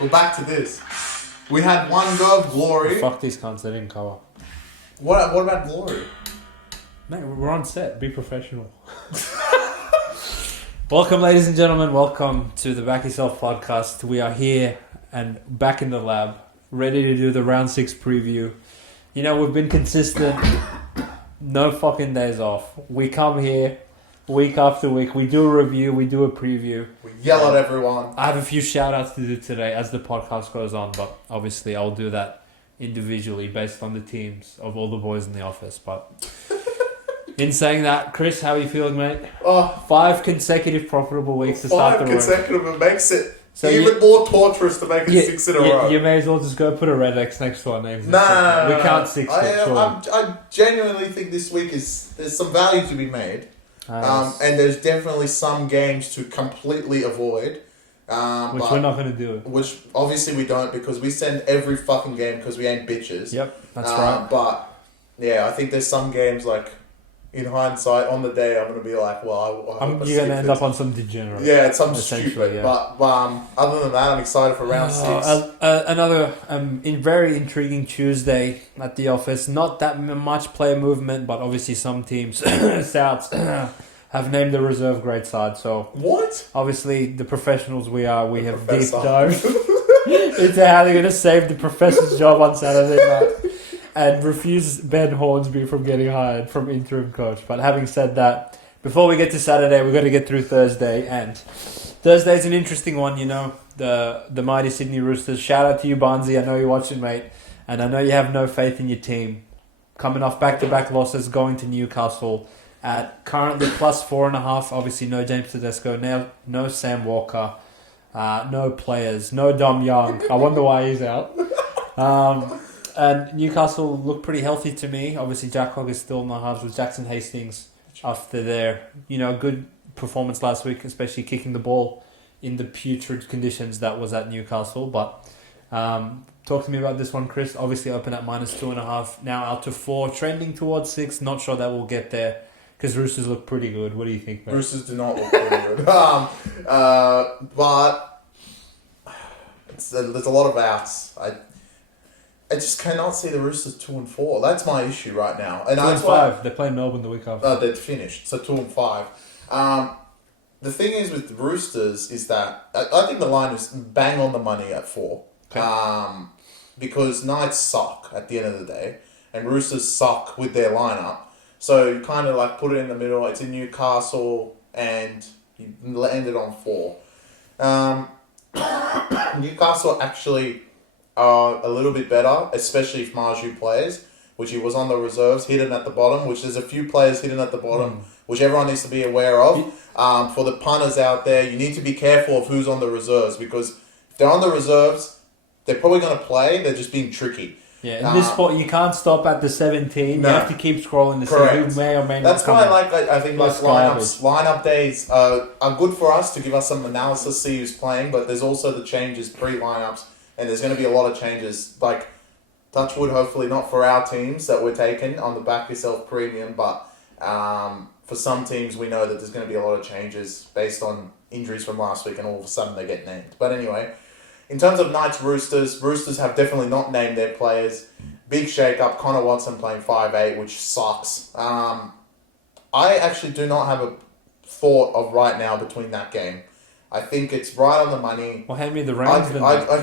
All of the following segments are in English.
We're back to this. We had one go of glory. Fuck these cunts, they didn't cover. What about glory? Mate, we're on set. Be professional. Welcome, ladies and gentlemen. Welcome to the BackYourself Podcast. We are here and back in the lab, ready to do the round 6 preview. You know, we've been consistent. No fucking days off. We come here week after week. We do a review. We do a preview. We yell at everyone. I have a few shout outs to do today as the podcast goes on, but obviously I'll do that individually based on the teams of all the boys in the office. But in saying that, Chris, how are you feeling, mate? 5 consecutive profitable weeks to start the round. 5 consecutive, it makes it even more torturous to make it 6 in a row. You may as well just go put a red X next to our names. No, we can't 6 it, sure. I genuinely think this week there's some value to be made. And there's definitely some games to completely avoid. Which we're not going to do. Which obviously we don't, because we send every fucking game because we ain't bitches. Yep, that's right. But yeah, I think there's some games like, in hindsight, on the day, I'm going to be like, well, you're going to end up on some degenerate. Yeah, it's some stupid. Yeah. But other than that, I'm excited for round 6. Another very intriguing Tuesday at the office. Not that much player movement, but obviously some teams, Souths, have named the reserve grade side. So what? Obviously, the professionals we have deep dived into how they're going to save the professor's job on Saturday night. And refuse Ben Hornsby from getting hired from interim coach. But having said that, before we get to Saturday, we've got to get through Thursday. And Thursday's an interesting one, you know. The mighty Sydney Roosters. Shout out to you, Barnsey. I know you're watching, mate. And I know you have no faith in your team. Coming off back-to-back losses, going to Newcastle at currently plus 4.5. Obviously, no James Tedesco, no Sam Walker, no players, no Dom Young. I wonder why he's out. And Newcastle look pretty healthy to me. Obviously, Jack Hogg is still in the halves with Jackson Hastings after their, good performance last week, especially kicking the ball in the putrid conditions that was at Newcastle. But talk to me about this one, Chris. Obviously, open at minus 2.5, now out to 4, trending towards 6. Not sure that we'll get there because Roosters look pretty good. What do you think, mate? Roosters do not look pretty good. But there's a lot of outs. I just cannot see the Roosters 2 and 4. That's my issue right now. And 2 and 5. They're playing Melbourne the week after. They're finished. So 2 and 5. The thing is with the Roosters is that I think the line is bang on the money at 4. Okay. Because Knights suck at the end of the day, and Roosters suck with their lineup. So you kind of like put it in the middle. It's in Newcastle, and you landed on 4. Newcastle actually are a little bit better, especially if Marju plays, which he was on the reserves, hidden at the bottom, which there's a few players hidden at the bottom, which everyone needs to be aware of. For the punters out there, you need to be careful of who's on the reserves, because if they're on the reserves, they're probably going to play, they're just being tricky. Yeah, in this spot, you can't stop at the 17. No. You have to keep scrolling to see who may or may not That's why I think lineup days are good for us to give us some analysis, see who's playing, but there's also the changes pre-lineups. And there's going to be a lot of changes, like touchwood, hopefully not for our teams that we're taking on the Back Yourself Premium, but for some teams we know that there's going to be a lot of changes based on injuries from last week, and all of a sudden they get named. But anyway, in terms of Knights Roosters have definitely not named their players. Big shake-up, Connor Watson playing 5'8", which sucks. I actually do not have a thought of right now between that game. I think it's right on the money. Well, hand me the rounds. I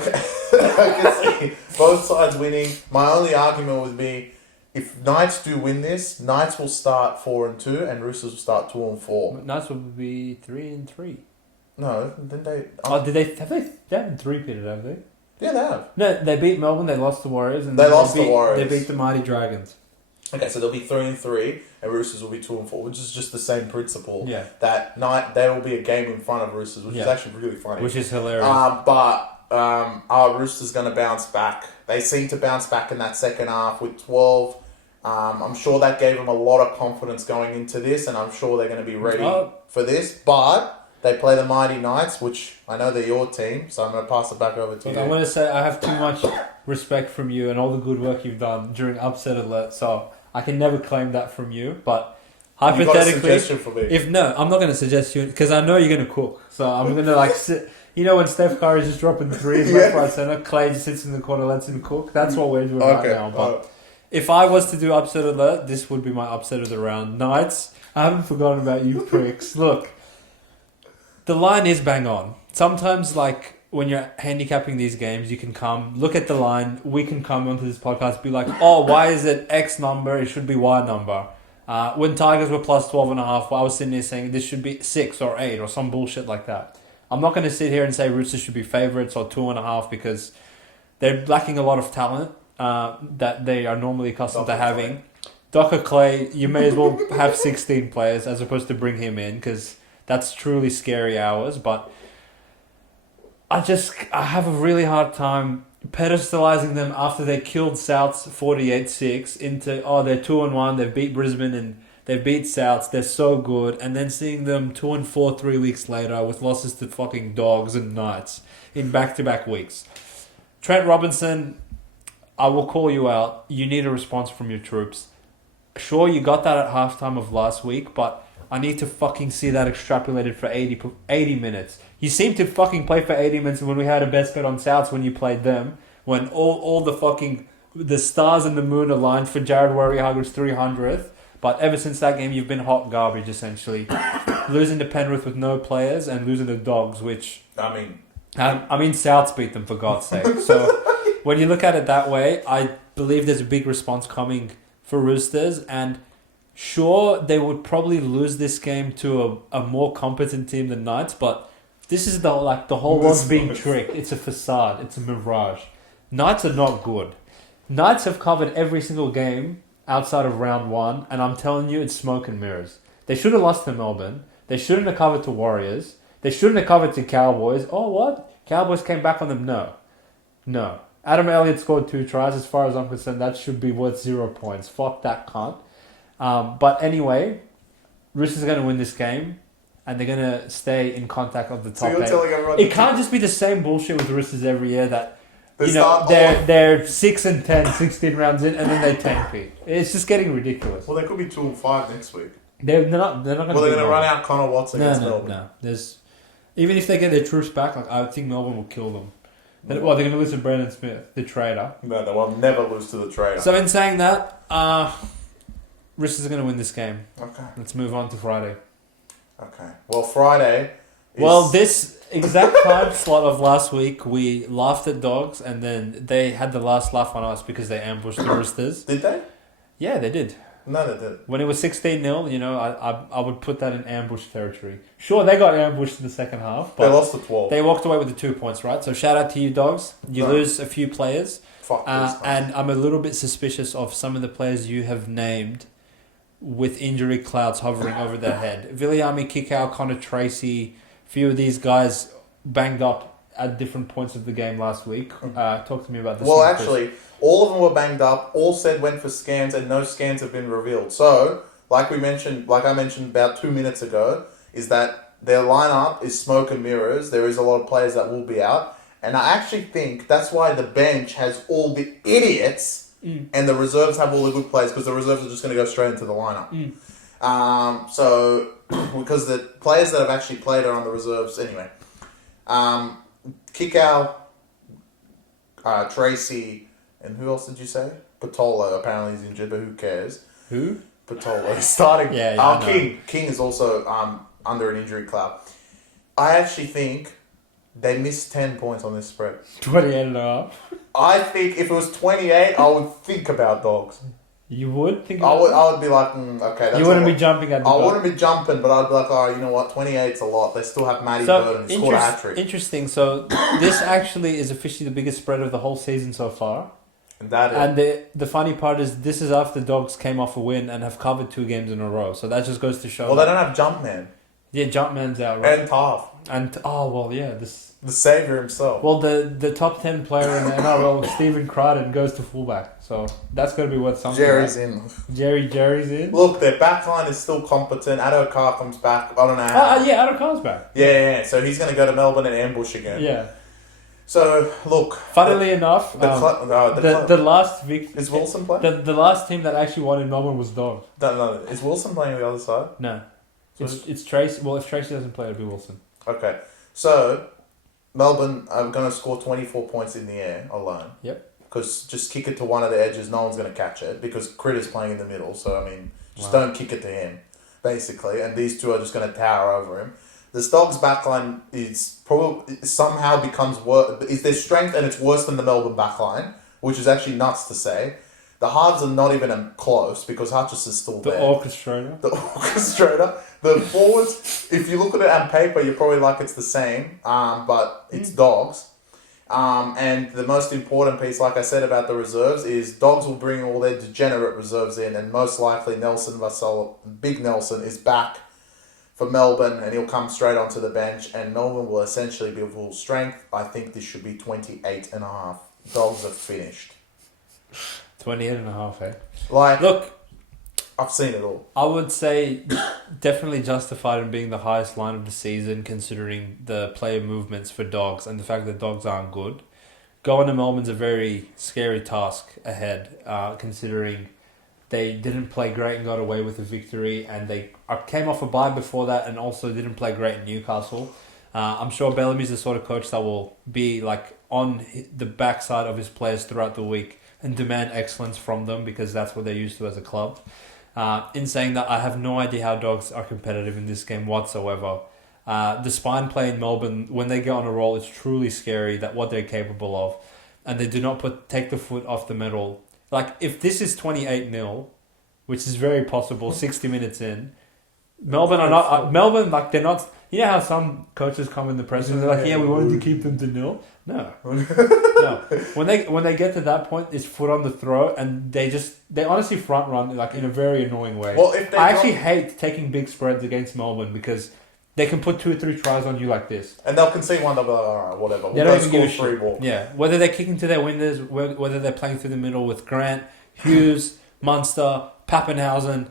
can see both sides winning. My only argument would be, if Knights do win this, Knights will start 4 and 2, and Roosters will start 2 and 4. Knights will be 3 and 3. No, didn't they? Did they? Have they? They haven't three-peated, have they? Yeah, they have. No, they beat Melbourne. They lost the Warriors, and they lost the Warriors. They beat the mighty Dragons. Okay, so they'll be 3 and 3, and Roosters will be 2 and 4, which is just the same principle. Yeah. That night they will be a game in front of Roosters, which is actually really funny. Which is hilarious. But our Roosters going to bounce back. They seem to bounce back in that second half with 12. I'm sure that gave them a lot of confidence going into this, and I'm sure they're going to be ready for this. But they play the mighty Knights, which I know they're your team, so I'm going to pass it back over to you. I want to say I have too much respect from you and all the good work you've done during Upset Alert, so I can never claim that from you, but hypothetically, you got a suggestion for me. I'm not going to suggest you because I know you're going to cook. So I'm going to sit. You know when Steph Curry's just dropping threes left, right, center, Clay just sits in the corner, lets him cook. That's what we're doing right now. But if I was to do upset alert, this would be my upset of the round. Knights, I haven't forgotten about you pricks. Look, the line is bang on. Sometimes, like, when you're handicapping these games, you can come, look at the line, we can come onto this podcast, be like, oh, why is it X number? It should be Y number. When Tigers were plus 12.5, I was sitting there saying this should be 6 or 8 or some bullshit like that. I'm not going to sit here and say Roosters should be favourites or 2.5 because they're lacking a lot of talent that they are normally accustomed to having. Docker Clay, you may as well have 16 players as opposed to bring him in because that's truly scary hours, but I have a really hard time pedestalizing them after they killed Souths 48-6 into, they're 2-1, they've beat Brisbane and they've beat Souths, they're so good, and then seeing them 2-4 3 weeks later with losses to fucking Dogs and Knights in back-to-back weeks. Trent Robinson, I will call you out. You need a response from your troops. Sure, you got that at halftime of last week, but I need to fucking see that extrapolated for 80 minutes. You seem to fucking play for 80 minutes when we had a best bet on Souths when you played them. When all the stars and the moon aligned for Jared Warrior-Hargreaves' 300th. But ever since that game, you've been hot garbage, essentially. Losing to Penrith with no players and losing to Dogs, which... I mean, Souths beat them, for God's sake. So when you look at it that way, I believe there's a big response coming for Roosters. And sure, they would probably lose this game to a more competent team than Knights, but... This is the whole world's being tricked. It's a facade. It's a mirage. Knights are not good. Knights have covered every single game outside of round 1, and I'm telling you, it's smoke and mirrors. They should have lost to Melbourne. They shouldn't have covered to Warriors. They shouldn't have covered to Cowboys. Oh, what? Cowboys came back on them? No. Adam Elliott scored 2 tries. As far as I'm concerned, that should be worth 0 points. Fuck that cunt. But anyway, Roosters are going to win this game. And they're going to stay in contact of the top 8. It can't just be the same bullshit with the Roosters every year that, they're 6-10, 16 rounds in, and then they tank. It's just getting ridiculous. Well, they could be 2-5 next week. They're not going to. Well, they're going to run out Connor Watson against Melbourne. No. Even if they get their troops back, I think Melbourne will kill them. They're going to lose to Brandon Smith, the trader. No, they will never lose to the trader. So in saying that, Roosters are going to win this game. Okay. Let's move on to Friday. Okay. Well, Friday is... Well, this exact time slot of last week, we laughed at Dogs, and then they had the last laugh on us because they ambushed the Roosters. Did they? Yeah, they did. No, they didn't. When it was 16-0, I would put that in ambush territory. Sure, they got ambushed in the second half, but they lost the 12. They walked away with the 2 points, right? So shout out to you, Dogs. You lose a few players. Fuck this, and I'm a little bit suspicious of some of the players you have named with injury clouds hovering over their head. Viliami, Kikau, Connor Tracy, a few of these guys banged up at different points of the game last week. Talk to me about this. Well, actually, all of them were banged up. All said went for scans, and no scans have been revealed. So, like I mentioned about 2 minutes ago, is that their lineup is smoke and mirrors. There is a lot of players that will be out. And I actually think that's why the bench has all the idiots... And the reserves have all the good players because the reserves are just going to go straight into the lineup. So, because the players that have actually played are on the reserves anyway. Kikau, Tracy, and who else did you say? Patolo, apparently he's injured, but who cares? Who? Patolo. Starting. Yeah. King is also under an injury cloud. I actually think they missed 10 points on this spread. 28.5. I think if it was 28, I would think about Dogs. You would think about it? I would be like, okay. That's you wouldn't be jumping at the I wouldn't be jumping, but I'd be like, you know what, 28's a lot. They still have Matty Burton. He scored a hat-trick. Interesting. So this actually is officially the biggest spread of the whole season so far. And the funny part is this is after the Dogs came off a win and have covered 2 games in a row. So that just goes to show. Well, they don't have Jumpman. Yeah, Jumpman's out, right? And Taff. The saviour himself. Well, the top 10 player in the NRL, Stephen Crichton, goes to fullback. So that's going to be worth something. Jerry's in. Jerry's in. Look, their backline is still competent. Addo Carr comes back. I don't know how. Addo Carr's back. Yeah. So he's going to go to Melbourne and ambush again. Yeah. So, look. Funnily enough, the last is Wilson playing? The last team that actually won in Melbourne was Dogs. No. Is Wilson playing on the other side? No. It's Tracy. Well, if Tracy doesn't play, it'll be Wilson. Okay. So, Melbourne are going to score 24 points in the air alone. Yep. Because just kick it to one of the edges, no one's going to catch it because Critter's playing in the middle. So, I mean, just don't kick it to him, basically. And these two are just going to tower over him. The Dogs' backline is probably somehow becomes worse. Is their strength, and it's worse than the Melbourne backline, which is actually nuts to say. The halves are not even close because Hutchins is still there. The orchestrator. The forwards, if you look at it on paper, you're probably like it's the same, but it's Dogs. And the most important piece, like I said about the reserves, is Dogs will bring all their degenerate reserves in, and most likely Big Nelson is back for Melbourne, and he'll come straight onto the bench, and Melbourne will essentially be full strength. I think this should be 28.5. Dogs are finished. 28.5, eh? Look, I've seen it all. I would say definitely justified in being the highest line of the season, considering the player movements for Dogs and the fact that Dogs aren't good. Going to Melbourne's a very scary task ahead, considering they didn't play great and got away with a victory, and they came off a bye before that and also didn't play great in Newcastle. I'm sure Bellamy's the sort of coach that will be on the backside of his players throughout the week and demand excellence from them because that's what they're used to as a club. In saying that, I have no idea how Dogs are competitive in this game whatsoever. The spine play in Melbourne, when they get on a roll, it's truly scary that what they're capable of, and they do not take the foot off the metal. If this is 28-0, which is very possible, 60 minutes in, Melbourne are not. They're not. You know how some coaches come in the press and they're like, "Yeah, we wanted to keep them to 0." No, no. When they get to that point, it's foot on the throat, and they honestly front run in a very annoying way. Well, I actually hate taking big spreads against Melbourne because they can put 2 or 3 tries on you like this, and they'll concede one. They'll be like, "All right, whatever." They don't even give a 3 shit. more. Yeah, whether they're kicking to their winners, whether they're playing through the middle with Grant, Hughes, Munster, Pappenhausen.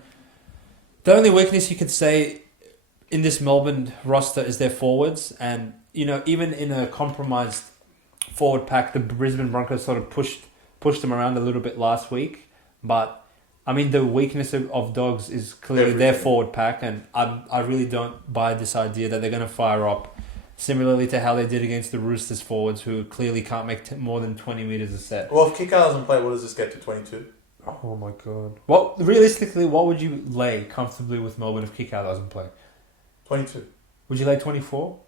The only weakness you could say in this Melbourne roster is their forwards, and even in a compromised forward pack, the Brisbane Broncos sort of pushed them around a little bit last week. But I mean, the weakness of Dogs is clearly their forward pack, and I really don't buy this idea that they're going to fire up similarly to how they did against the Roosters forwards, who clearly can't make more than 20 meters a set. Well, if Kika doesn't play, what does this get to 22? Oh my god! Well, realistically, what would you lay comfortably with Melbourne if Kika doesn't play? 22. Would you lay 24?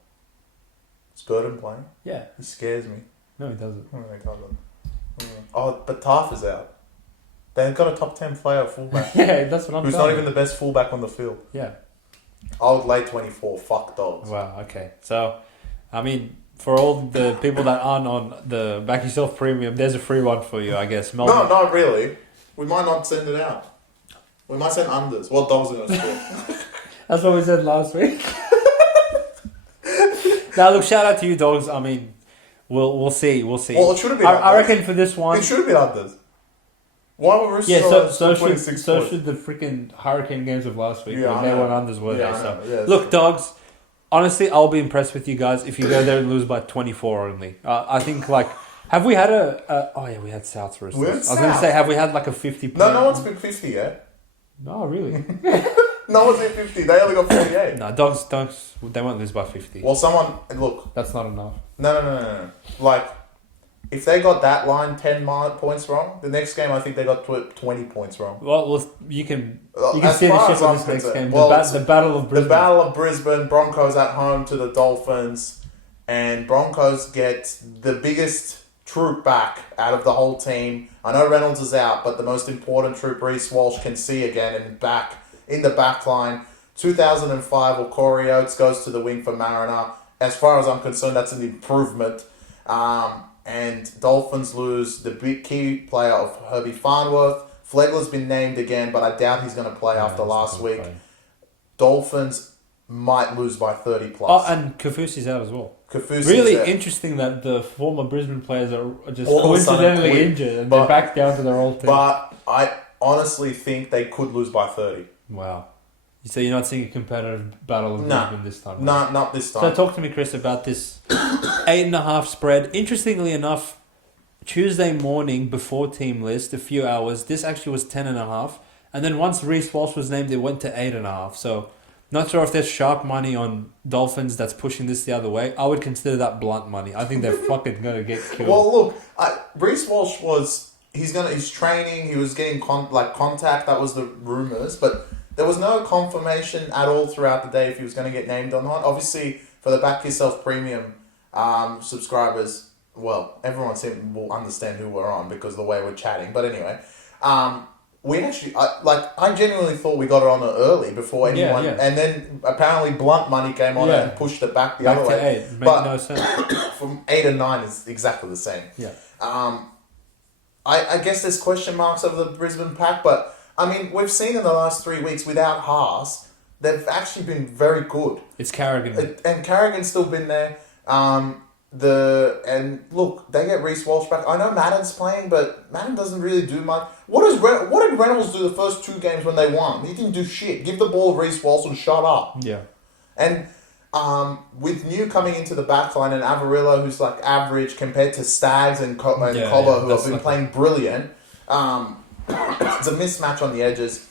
Is Burton playing? Yeah. He scares me. No, he doesn't. Oh, my God. Oh, but Taff is out. They've got a top 10 player fullback. Yeah, that's what I'm who's not even the best fullback on the field. Yeah. I would lay 24. Fuck Dogs. Wow, okay. So, I mean, for all the people that aren't on the Back Yourself Premium, there's a free one for you, I guess. Melbourne. No, not really. We might not send it out. We might send unders. What Dogs are going to score? That's what we said last week. Now, look, shout out to you, Dogs. I mean, we'll see. We'll see. Well, it should have been I reckon for this one... It should have been unders. Why were Roosters so should the freaking Hurricane games of last week. Yeah, they weren't unders, were they? So, yeah, look, true. Dogs, honestly, I'll be impressed with you guys if you go there and lose by 24 only. I think, have we had we had South Roosters. I was going to say, have we had a 50 point? No one's been 50 yet. No, really? No one's hit 50. They only got 48. No, Dogs, they won't lose by 50. Well, look. That's not enough. No. If they got that line 10 points wrong, the next game I think they got 20 points wrong. Well, you can see the shit on this next game. Well, the Battle of Brisbane. The Battle of Brisbane, Broncos at home to the Dolphins, and Broncos get the biggest troop back out of the whole team. I know Reynolds is out, but the most important troop, Reece Walsh, can see again and back in the back line. 2005, or Corey Oates goes to the wing for Mariner. As far as I'm concerned, that's an improvement. And Dolphins lose the big key player of Herbie Farnworth. Flegler's been named again, but I doubt he's going to play after last week. Dolphins might lose by 30 plus. Oh, and Kafusi's out as well. Really interesting that the former Brisbane players are just coincidentally injured and they're back down to their old team. But I honestly think they could lose by 30. Wow. So you're not seeing a competitive battle of Brisbane this time? No, not this time. So talk to me, Chris, about this 8.5 spread. Interestingly enough, Tuesday morning before team list, a few hours, this actually was 10.5. And then once Reece Walsh was named, it went to 8.5. So Not sure if there's sharp money on Dolphins that's pushing this the other way. I would consider that blunt money. I think they're fucking gonna get killed. Well, look, Reece Walsh he's training. He was getting contact. That was the rumors, but there was no confirmation at all throughout the day if he was going to get named or not. Obviously, for the Back Yourself Premium subscribers, well, everyone will understand who we're on because of the way we're chatting. But anyway, we actually, I genuinely thought we got it on early before anyone, and then apparently blunt money came on and pushed it back the other way. 8. Made no sense. From 8 and 9 is exactly the same. Yeah. I guess there's question marks over the Brisbane Pack, but I mean, we've seen in the last 3 weeks without Haas, they've actually been very good. It's Carrigan. And Carrigan's still been there. And look, they get Reece Walsh back. I know Madden's playing, but Madden doesn't really do much. What did Reynolds do the first 2 games when they won? He didn't do shit. Give the ball to Reece Walsh and shut up. Yeah. And with New coming into the backline and Avarillo, who's like average compared to Stags and Cobber, who have been playing brilliant, it's a mismatch on the edges.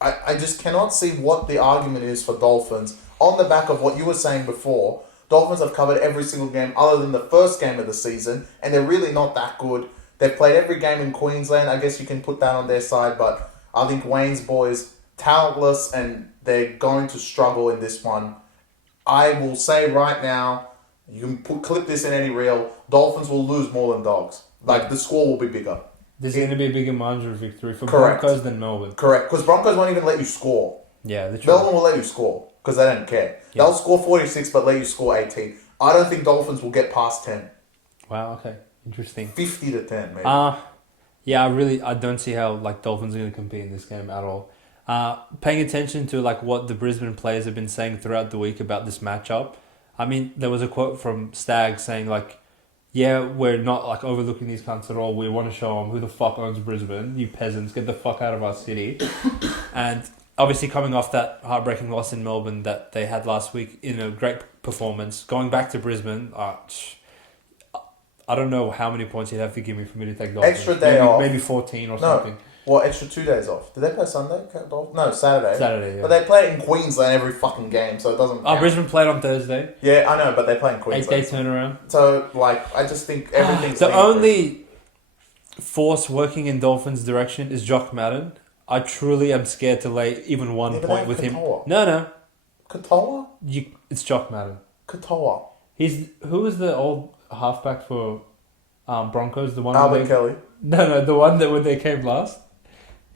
I just cannot see what the argument is for Dolphins on the back of what you were saying before. Dolphins have covered every single game other than the first game of the season, and they're really not that good. They've played every game in Queensland. I guess you can put that on their side, but I think Wayne's boys, talentless, and they're going to struggle in this one. I will say right now, you can clip this in any reel, Dolphins will lose more than Dogs. The score will be bigger. There's going to be a bigger margin of victory for Correct. Broncos than Melbourne. Correct, because Broncos won't even let you score. Yeah, Melbourne will let you score, because they don't care. Yeah. They'll score 46, but let you score 18. I don't think Dolphins will get past 10. Wow, okay. Interesting. 50 to 10, maybe. Yeah, I don't see how Dolphins are going to compete in this game at all. Paying attention to what the Brisbane players have been saying throughout the week about this matchup. I mean, there was a quote from Stag saying yeah, we're not overlooking these cunts at all. We want to show them who the fuck owns Brisbane. You peasants, get the fuck out of our city. And obviously coming off that heartbreaking loss in Melbourne that they had last week in a great performance, going back to Brisbane, I don't know how many points you'd have to give me for me to take Dolphins. Extra day off. Maybe 14 or something. Well, extra 2 days off. Did they play Sunday? No, Saturday. Saturday, yeah. But they play it in Queensland every fucking game, so it doesn't count. Brisbane played on Thursday. Yeah, I know, but they play in Queensland. 8-day turnaround. So, I just think everything's... The only force working in Dolphins' direction is Jock Madden. I truly am scared to lay even 1 point with him. No. Katoa? It's Jock Madden. Katoa. Who was the old halfback for Broncos? The one Albert Kelly. No, the one that when they came last.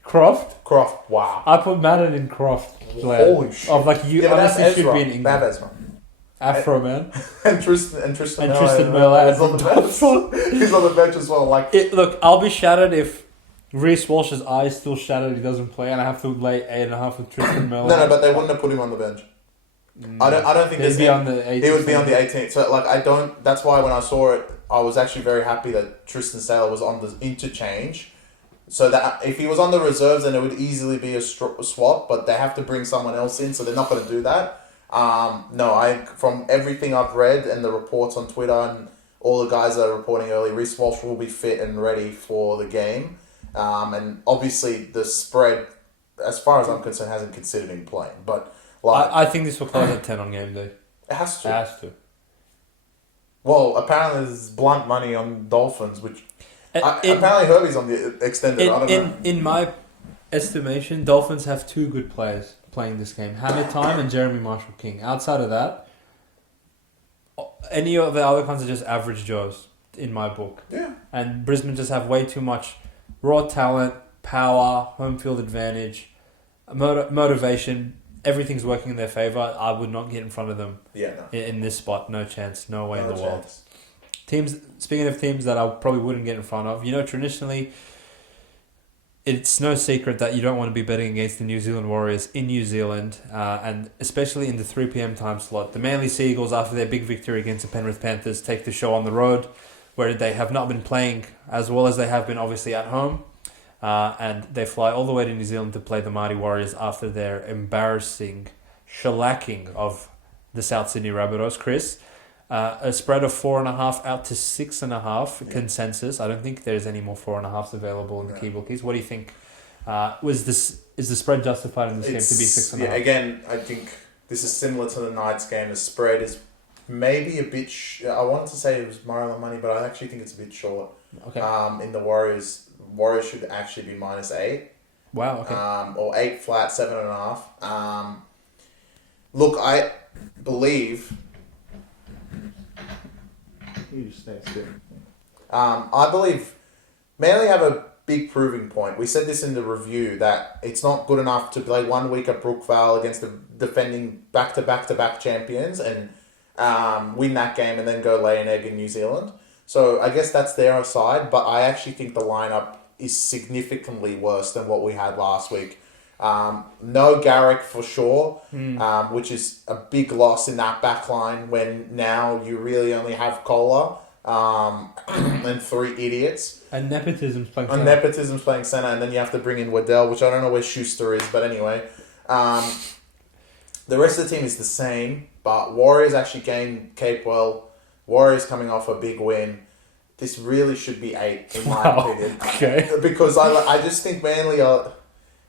Croft, wow. I put Madden in Croft. Holy shit. You honestly should be in England. They have Ezra. Afro, man. and Tristan Merlin is on the bench. He's on the bench as well. Look, I'll be shattered if Reece Walsh's eye is still shattered. He doesn't play, and I have to lay 8.5 with Tristan Merlin. No, but they wouldn't have put him on the bench. I don't think he'd be on the 18th. He would be on the 18th. So that's why when I saw it, I was actually very happy that Tristan Saylor was on the interchange. So that if he was on the reserves, then it would easily be a swap. But they have to bring someone else in, so they're not going to do that. From everything I've read and the reports on Twitter and all the guys that are reporting early, Reece Walsh will be fit and ready for the game. And obviously the spread, as far as I'm concerned, hasn't considered him playing. But I think this will close at 10 on game day. It has to. Well, apparently there's blunt money on Dolphins, which apparently Herbie's on the extended. I don't know. In my estimation, Dolphins have 2 good players playing this game: Hamid Time and Jeremy Marshall King. Outside of that, any of the other kinds are just average Joes in my book. Yeah. And Brisbane just have way too much raw talent, power, home field advantage, motivation. Everything's working in their favour. I would not get in front of them. Yeah, no. In this spot, no chance, no way in the world. Speaking of teams that I probably wouldn't get in front of, traditionally, it's no secret that you don't want to be betting against the New Zealand Warriors in New Zealand, and especially in the 3 p.m. time slot. The Manly Sea Eagles, after their big victory against the Penrith Panthers, take the show on the road, where they have not been playing as well as they have been obviously at home. And they fly all the way to New Zealand to play the Mighty Warriors after their embarrassing shellacking of the South Sydney Rabbitohs. Chris, a spread of 4.5 out to 6.5 consensus. I don't think there's any more 4.5s available in the key bookies. What do you think? Is the spread justified in this game to be 6.5? Yeah, again, I think this is similar to the Knights game. The spread is maybe a bit... I wanted to say it was more on the money, but I actually think it's a bit short. Okay. In the Warriors should actually be -8. Wow, okay. Or 8 flat, 7.5. Look, I believe... You just stay still. I believe Manly have a big proving point. We said this in the review that it's not good enough to play 1 week at Brookvale against the defending back-to-back champions and win that game and then go lay an egg in New Zealand. So I guess that's their side, but I actually think the lineup is significantly worse than what we had last week. No Garrick for sure, which is a big loss in that back line when now you really only have Kohler and 3 idiots. And Nepotism's playing center. And then you have to bring in Waddell, which I don't know where Schuster is, but anyway. The rest of the team is the same, but Warriors actually gained Capewell. Warriors coming off a big win. This really should be 8, in my opinion. Okay. Because I just think Manly are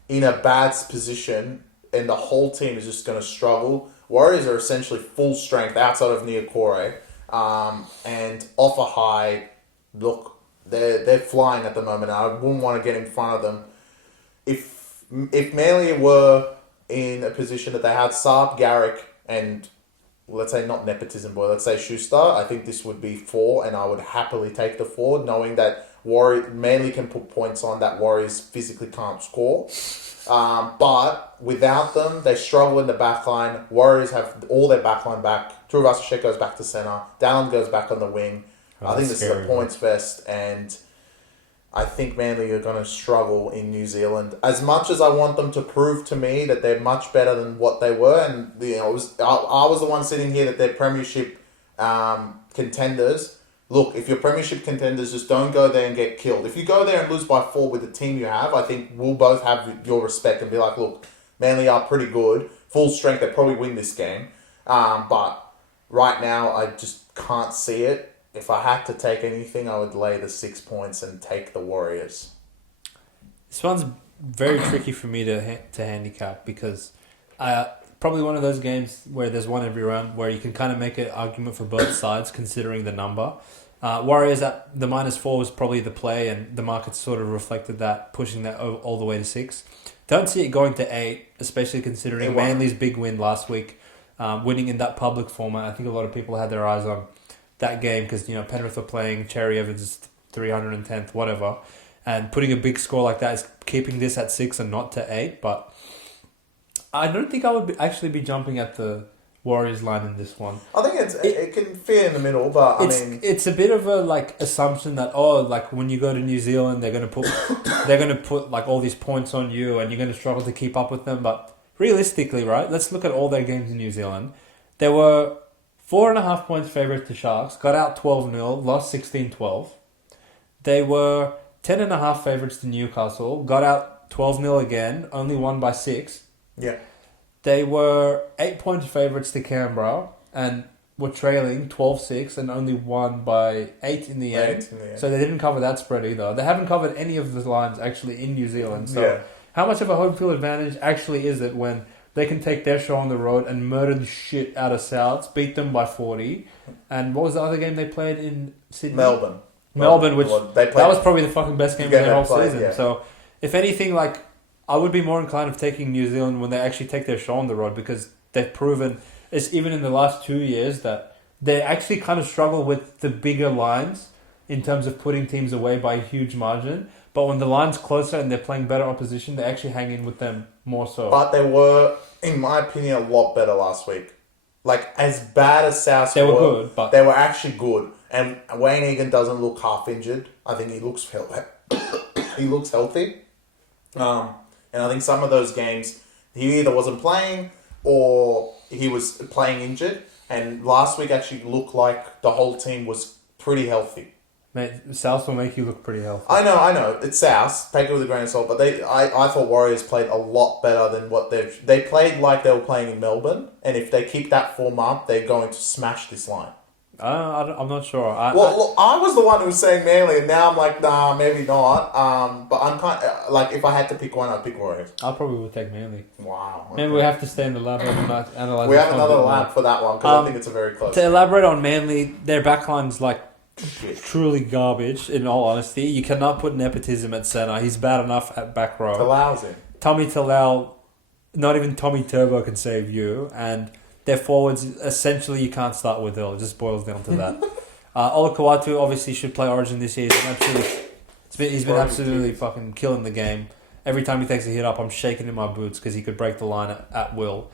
in a bad position and the whole team is just going to struggle. Warriors are essentially full strength outside of Niokore. And off a high, look, they're flying at the moment. I wouldn't want to get in front of them. If Manly were in a position that they had Saab, Garrick, and let's say not nepotism boy, let's say Schuster, I think this would be 4, and I would happily take the 4, knowing that Manly can put points on that Warriors physically can't score. But without them, they struggle in the back line. Warriors have all their back line back. Tuivasa-Sheck goes back to centre. Dallin goes back on the wing. I think this is a points fest, and I think Manly are going to struggle in New Zealand. As much as I want them to prove to me that they're much better than what they were, and I was the one sitting here that they're premiership contenders. Look, if you're premiership contenders, just don't go there and get killed. If you go there and lose by 4 with the team you have, I think we'll both have your respect and be like, look, Manly are pretty good. Full strength, they probably win this game. But right now, I just can't see it. If I had to take anything, I would lay the 6 points and take the Warriors. This one's very tricky for me to handicap because probably one of those games where there's one every round where you can kind of make an argument for both sides considering the number. Warriors at the -4 was probably the play, and the market sort of reflected that, pushing that all the way to 6. Don't see it going to 8, especially considering Manly's big win last week, winning in that public format. I think a lot of people had their eyes on that game because Penrith were playing, Cherry Evans is 310th, whatever, and putting a big score like that is keeping this at 6 and not to 8. But I don't think I would actually be jumping at the Warriors line in this one. I think it can fit in the middle, but it's a bit of a assumption that when you go to New Zealand they're gonna put all these points on you and you're gonna struggle to keep up with them. But realistically, right? Let's look at all their games in New Zealand. There were 4.5 points favourite to Sharks, got out 12-0, lost 16-12. They were 10.5 favourites to Newcastle, got out 12-0 again, only won by 6. Yeah. They were 8-point favourites to Canberra and were trailing 12-6 and only won by 8 in the end. So they didn't cover that spread either. They haven't covered any of the lines actually in New Zealand. So how much of a home field advantage actually is it when they can take their show on the road and murder the shit out of Souths, beat them by 40? And what was the other game they played in Sydney? Melbourne, which that was probably the fucking best game of their whole season. Yeah. So if anything, I would be more inclined of taking New Zealand when they actually take their show on the road because they've proven, even in the last 2 years, that they actually kind of struggle with the bigger lines in terms of putting teams away by a huge margin. But when the line's closer and they're playing better opposition, they actually hang in with them more so. But they were, in my opinion, a lot better last week. As bad as South they were good, but they were actually good. And Wayne Egan doesn't look half injured. I think he looks healthy. And I think some of those games, he either wasn't playing or he was playing injured. And last week actually looked like the whole team was pretty healthy. Mate, South will make you look pretty healthy. I know. It's South. Take it with a grain of salt. But I thought Warriors played a lot better than what they played like they were playing in Melbourne. And if they keep that form up, they're going to smash this line. I'm not sure. Look, I was the one who was saying Manly, and now I'm like, nah, maybe not. But I'm kind of, like, if I had to pick one, I'd pick Warriors. I probably would take Manly. Wow. Okay. Maybe we have to stay in the lab and analyze. We have another lab for that one because I think it's a very close. To elaborate on Manly, their backline's like shit. Truly garbage. In all honesty, you cannot put nepotism at centre. He's bad enough at back row. Talau's in. Tommy Talau, not even Tommy Turbo can save you, and their forwards, essentially, you can't start with Earl. It just boils down to that. Ola Kawatu obviously should play Origin this year. He's been absolutely fucking killing the game. Every time he takes a hit up, I'm shaking in my boots because he could break the line at will.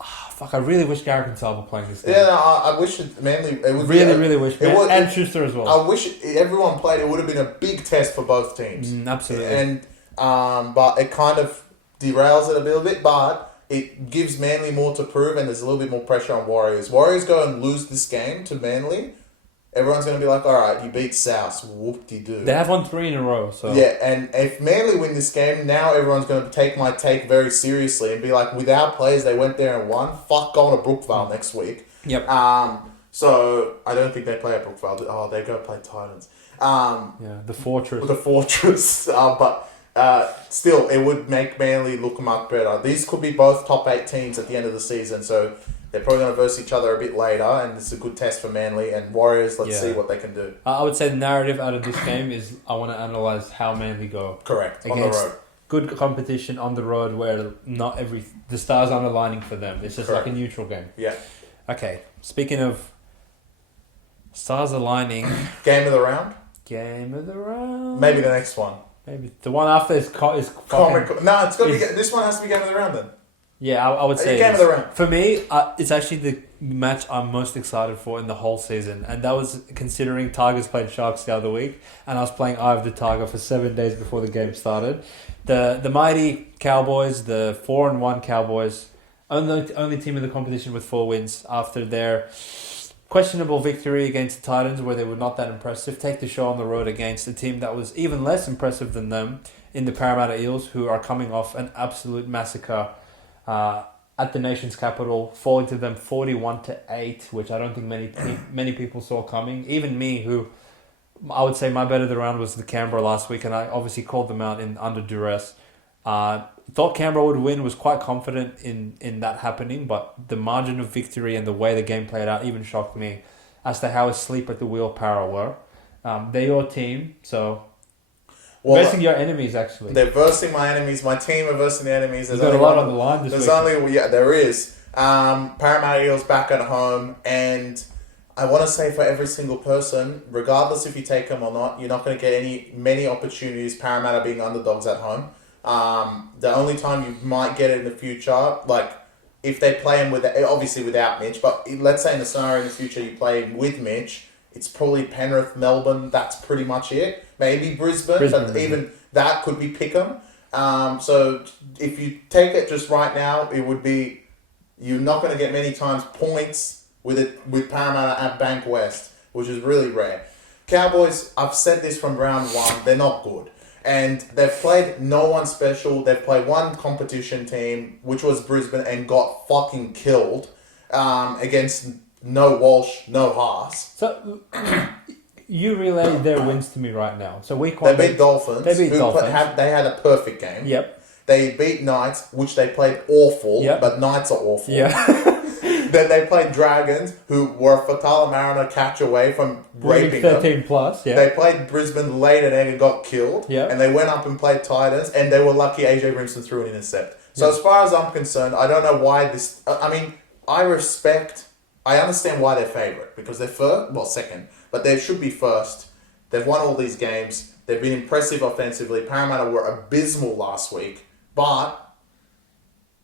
I really wish Garrick and Saab were playing this game. Yeah, no, I wish it Manly... It would really wish. And Schuster as well. I wish everyone played. It would have been a big test for both teams. Absolutely. And but it kind of derails it a little bit, but it gives Manly more to prove, and there's a little bit more pressure on Warriors. Warriors go and lose this game to Manly, everyone's going to be like, all right, you beat South, whoop-de-doo. They have won 3 in a row, so... Yeah, and if Manly win this game, now everyone's going to take my take very seriously and be like, without players, they went there and won. Fuck going to Brookvale next week. Yep. So, I don't think they play at Brookvale. Oh, they go play Titans. The Fortress. The Fortress, but... still, it would make Manly look much better. These could be both top 8 teams at the end of the season, so they're probably going to verse each other a bit later, and it's a good test for Manly and Warriors. Let's see what they can do. I would say the narrative out of this game is I want to analyse how Manly go. Correct, on the road. Good competition on the road where not the stars aren't aligning for them. It's just like a neutral game. Yeah. Okay, speaking of stars aligning... Game of the round? Game of the round. Maybe the next one. Maybe the one after is comical. No, it's got to be. This one has to be game of the round then. Yeah, I would say game of the round. For me, it's actually the match I'm most excited for in the whole season, and that was considering Tigers played Sharks the other week, and I was playing Eye of the Tiger for 7 days before the game started. The mighty Cowboys, the 4-1 Cowboys, only team in the competition with 4 wins after their questionable victory against the Titans, where they were not that impressive, take the show on the road against a team that was even less impressive than them in the Parramatta Eels, who are coming off an absolute massacre at the nation's capital, falling to them 41-8, which I don't think many people saw coming. Even me, who I would say my bet of the round was the Canberra last week, and I obviously called them out under duress. Thought Canberra would win, was quite confident in that happening, but the margin of victory and the way the game played out even shocked me as to how asleep at the wheel Para were. They're your team, so versing your enemies, actually. They're versing my enemies. My team are versing the enemies. There's got a lot on the line this week. There is. Parramatta Eels back at home, and I want to say for every single person, regardless if you take them or not, you're not going to get many opportunities, Parramatta being underdogs at home. The only time you might get it in the future, like if they play him obviously without Mitch, but let's say in the scenario in the future you play him with Mitch, it's probably Penrith, Melbourne, that's pretty much it. Maybe Brisbane, but even that could be Pickham. So if you take it just right now, it would be, you're not going to get many times points with Parramatta at Bank West, which is really rare. Cowboys, I've said this from round 1, they're not good. And they've played no one special. They've played one competition team, which was Brisbane, and got fucking killed against no Walsh, no Haas. So you relay their wins to me right now. So week 1, they beat Dolphins. They had a perfect game. Yep. They beat Knights, which they played awful, but Knights are awful. Yeah. Then they played Dragons, who were a Fatala Mariner catch away from raping 13 plus, yeah. They played Brisbane late and then got killed. Yeah. And they went up and played Titans, and they were lucky AJ Brimson threw an intercept. So as far as I'm concerned, I don't know why this... I mean, I understand why they're favourite, because they're second, but they should be first. They've won all these games. They've been impressive offensively. Parramatta were abysmal last week, but...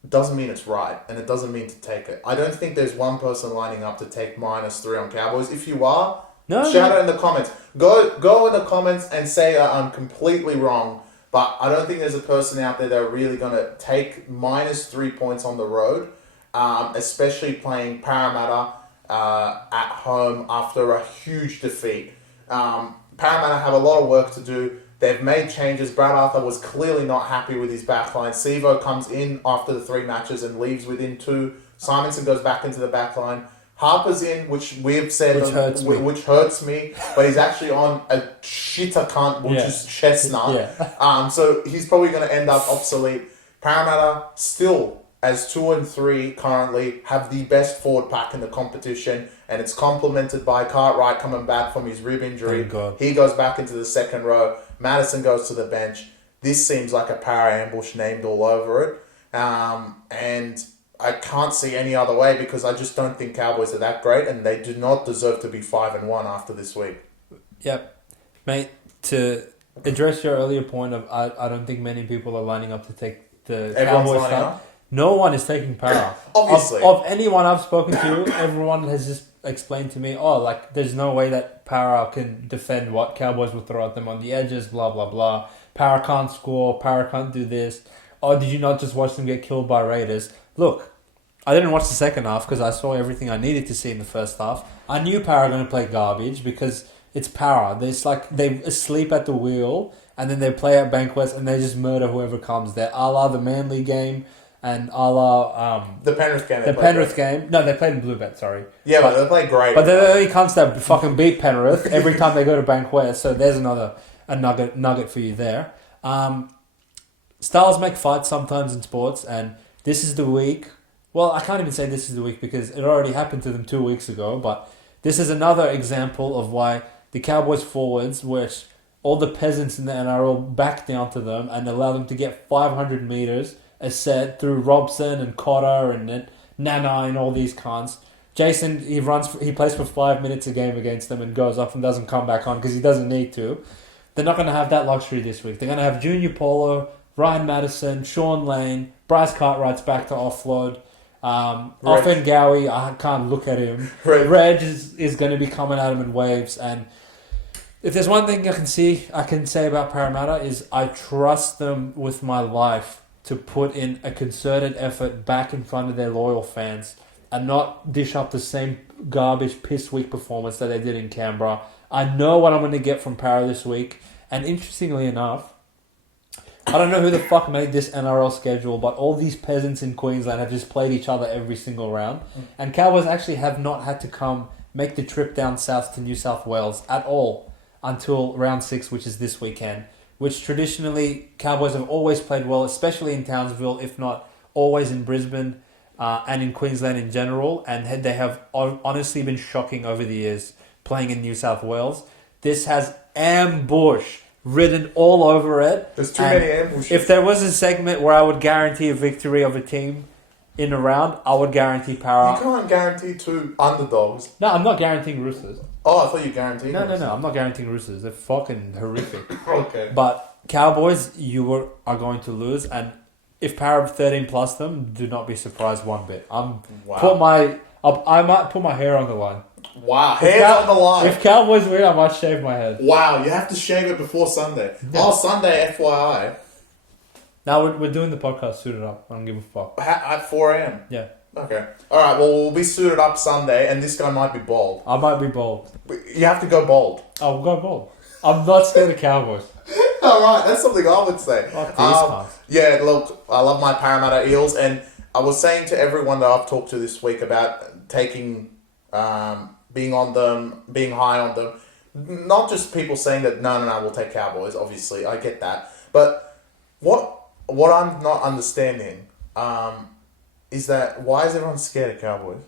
doesn't mean it's right, and it doesn't mean to take it. I don't think there's one person lining up to take -3 on Cowboys. If you are, shout out in the comments. Go in the comments and say I'm completely wrong, but I don't think there's a person out there that are really going to take -3 points on the road, especially playing Parramatta at home after a huge defeat. Parramatta have a lot of work to do. They've made changes. Brad Arthur was clearly not happy with his backline. Sevo comes in after the 3 matches and leaves within 2. Simonson goes back into the backline. Harper's in, which we've said which hurts me, but he's actually on a shitter cunt, which is Chestnut. Yeah. So he's probably going to end up obsolete. Parramatta still, as 2 and 3 currently, have the best forward pack in the competition, and it's complemented by Cartwright coming back from his rib injury. He goes back into the second row. Madison goes to the bench. This seems like a para ambush named all over it. And I can't see any other way because I just don't think Cowboys are that great, and they do not deserve to be 5-1 after this week. Yep. Mate, to address your earlier point of I don't think many people are lining up to take the Cowboys stuff. No one is taking para. Obviously. Of anyone I've spoken to, everyone has just explained to me, there's no way that para can defend what Cowboys will throw at them on the edges, blah, blah, blah. Para can't score, para can't do this. Oh, did you not just watch them get killed by Raiders? Look, I didn't watch the second half because I saw everything I needed to see in the first half. I knew para are going to play garbage because it's para. It's like they're asleep at the wheel and then they play at banquets and they just murder whoever comes there. A la the Manly game and a la... the Penrith game. The Penrith game. No, they played in Bluebet, sorry. Yeah, but they played great. But they're the only cunts that fucking beat Penrith every time they go to banquet. So there's a nugget for you there. Styles make fights sometimes in sports, and this is the week. Well, I can't even say this is the week because it already happened to them 2 weeks ago, but this is another example of why the Cowboys forwards, which all the peasants in the NRL back down to them and allow them to get 500 metres a set through Robson and Cotter and Nana and all these cunts. Jason, he plays for 5 minutes a game against them and goes off and doesn't come back on because he doesn't need to. They're not going to have that luxury this week. They're going to have Junior Polo, Ryan Madison, Sean Lane, Bryce Cartwright's back to offload. Offen Gowie, I can't look at him. Reg is going to be coming at him in waves. And if there's one thing I can say about Parramatta is I trust them with my life to put in a concerted effort back in front of their loyal fans and not dish up the same garbage piss week performance that they did in Canberra. I know what I'm going to get from Para this week. And interestingly enough, I don't know who the fuck made this NRL schedule, but all these peasants in Queensland have just played each other every single round. And Cowboys actually have not had to make the trip down south to New South Wales at all until round 6, which is this weekend. Which traditionally, Cowboys have always played well, especially in Townsville, if not always in Brisbane and in Queensland in general. And they have honestly been shocking over the years playing in New South Wales. This has ambush written all over it. There's too many ambushes. If there was a segment where I would guarantee a victory of a team in a round, I would guarantee Para. You can't guarantee 2 underdogs. No, I'm not guaranteeing Roosters. Oh, I thought you guaranteed. No, I'm not guaranteeing Roosters. They're fucking horrific. Okay. But Cowboys, are going to lose, and if Para 13 plus them, do not be surprised one bit. I might put my hair on the line. Wow, hands on the line. If Cowboys win, I might shave my head. Wow, you have to shave it before Sunday. Yeah. Oh, Sunday, FYI. Now we're doing the podcast suited up. I don't give a fuck. At 4 a.m? Yeah. Okay. Alright, well, we'll be suited up Sunday, and this guy might be bald. I might be bald. You have to go bald. I'll go bald. I'm not scared of Cowboys. Alright, that's something I would say. Oh, yeah, look, I love my Parramatta Eels, and I was saying to everyone that I've talked to this week about taking... being on them, being high on them. Not just people saying that, no, we'll take Cowboys, obviously, I get that. But what I'm not understanding is that why is everyone scared of Cowboys?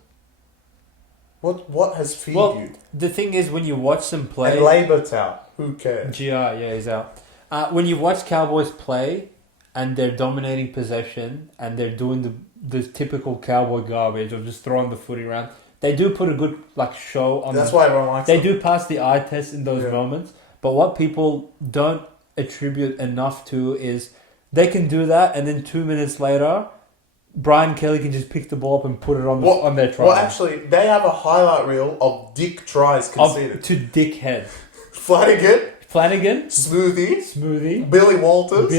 What has feed you? The thing is, when you watch them play... And Labour's out. Who cares? GR, yeah, he's out. When you watch Cowboys play and they're dominating possession and they're doing the typical Cowboy garbage of just throwing the footy around... They do put a good show on. That's why everyone likes them. They do pass the eye test in those moments. But what people don't attribute enough to is they can do that, and then 2 minutes later, Brian Kelly can just pick the ball up and put it on their try. Well, actually, they have a highlight reel of dick tries conceded. To dickhead. Flanagan. Smoothie. Billy Walters.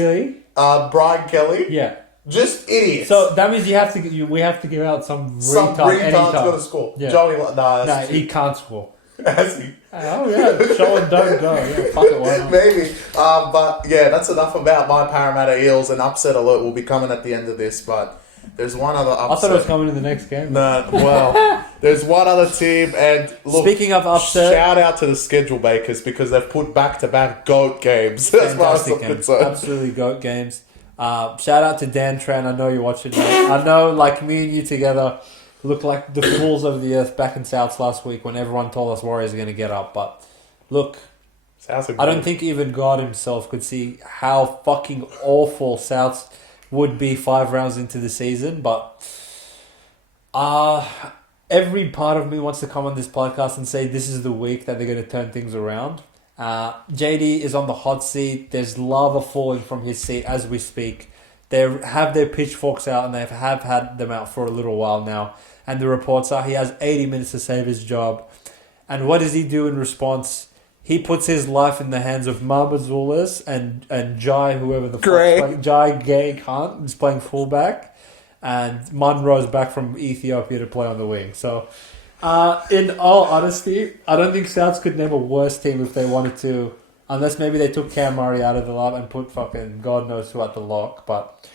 Brian Kelly. Yeah. Just idiots. So that means we have to give out some retard's got to score. Yeah. Joey, he can't score. Has he? Oh yeah, show and don't go. Yeah, fuck it, why not? Maybe. But yeah, that's enough about my Parramatta Eels. An upset alert will be coming at the end of this. But There's one other upset. I thought it was coming in the next game. No, well, there's one other team, and look, speaking of upset, shout out to the schedule makers because they've put back-to-back GOAT games. That's far as I'm concerned. Absolutely GOAT games. Shout out to Dan Tran. I know you're watching, mate. I know, like, me and you together looked like the fools of the earth back in Souths last week when everyone told us Warriors are going to get up. But look, I don't think even God himself could see how fucking awful Souths would be 5 rounds into the season. But every part of me wants to come on this podcast and say this is the week that they're going to turn things around. JD is on the hot seat. There's lava falling from his seat as we speak. They have their pitchforks out and they have had them out for a little while now. And the reports are he has 80 minutes to save his job. And what does he do in response? He puts his life in the hands of Marmazulis and Jai, whoever the fuck. Jai Gay Khan is playing fullback. And Munro's back from Ethiopia to play on the wing. So, in all honesty, I don't think Souths could name a worse team if they wanted to. Unless maybe they took Cam Murray out of the lab and put fucking God knows who at the lock. But,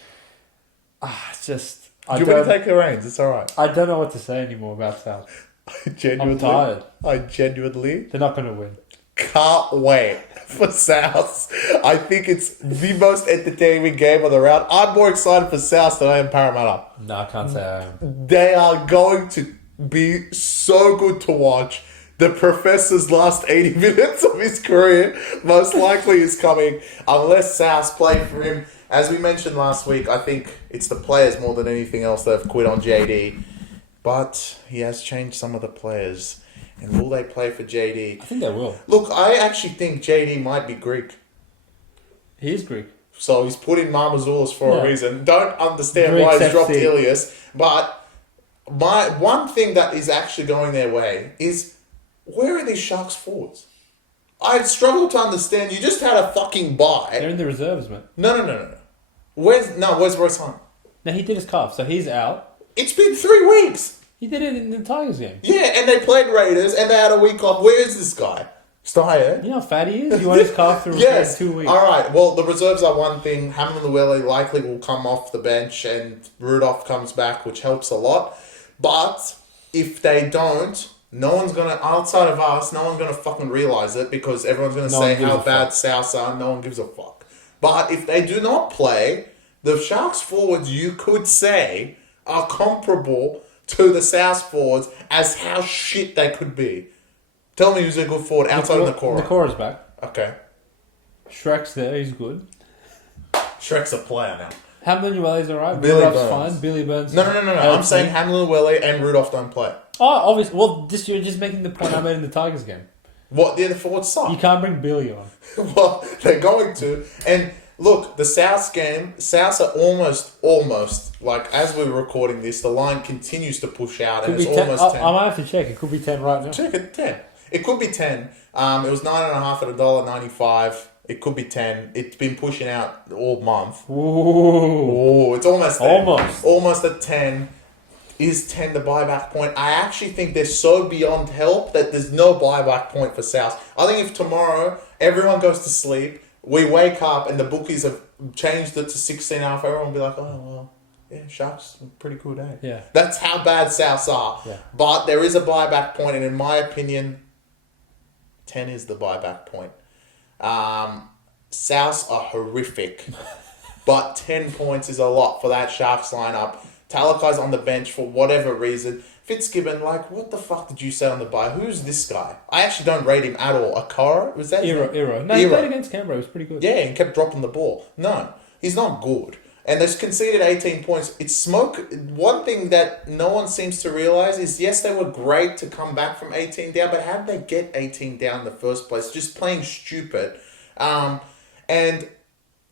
it's just... Do you want me to take the reins? It's alright. I don't know what to say anymore about South. I'm tired. I genuinely... They're not going to win. Can't wait for Souths. I think it's the most entertaining game of the round. I'm more excited for Souths than I am Parramatta. No, I can't say I am. They are going to be so good to watch. The Professor's last 80 minutes of his career most likely is coming unless Souths play for him. As we mentioned last week, I think it's the players more than anything else that have quit on JD. But he has changed some of the players. And will they play for JD? I think they will. Look, I actually think JD might be Greek. He is Greek. So he's put in Marmazulis for a reason. Don't understand why he's dropped Ilias. But my one thing that is actually going their way is, where are these Sharks forwards? I struggle to understand. You just had a fucking bye. They're in the reserves, man. No. Where's Royce Hunt? No, he did his calf, so he's out. It's been 3 weeks. He did it in the Tigers game. Yeah, and they played Raiders, and they had a week off. Where is this guy? Stier? You know how fat he is? You want his calf to Yes. 2 weeks. All right, well, the reserves are one thing. Hamlin likely will come off the bench, and Rudolph comes back, which helps a lot. But if they don't, no one's going to, outside of us, no one's going to fucking realise it because everyone's going to say how bad Souths are. No one gives a fuck. But if they do not play, the Sharks forwards, you could say, are comparable to the Souths forwards as how shit they could be. Tell me who's a good forward outside of Nakora. Nakora's back. Okay. Shrek's there, he's good. Shrek's a player now. Hamlin-Uele's alright. Billy Rudolph's Burns. fine. Billy Burns. No. I'm saying Hamlin-Uele and Rudolph don't play. Oh, obviously. Well, you're just making the point I made in the Tigers game. What? The forwards suck. You can't bring Billy on. Well, they're going to. And look, the Souths game, Souths are almost, like, as we're recording this, the line continues to push out, and it's almost 10. I might have to check. It could be 10 right now. Check it, 10. It could be 10. It was 9.5 at $1.95. It could be 10. It's been pushing out all month. Ooh. It's almost there. Almost at 10. Is 10 the buyback point? I actually think they're so beyond help that there's no buyback point for South. I think if tomorrow everyone goes to sleep, we wake up and the bookies have changed it to 16.5, everyone will be like, oh, well, yeah, Sharks, pretty good, eh? Yeah. That's how bad Souths are. Yeah. But there is a buyback point, and in my opinion, 10 is the buyback point. Souths are horrific, but 10 points is a lot for that Sharks lineup. Talakai's on the bench for whatever reason. Fitzgibbon, like, what the fuck did you say on the bye? Who's this guy? I actually don't rate him at all. Akara? Was that Iro. No, he played against Canberra. He was pretty good. Yeah, and kept dropping the ball. No, he's not good. And they've conceded 18 points. It's smoke. One thing that no one seems to realise is, yes, they were great to come back from 18 down, but how did they get 18 down in the first place? Just playing stupid. And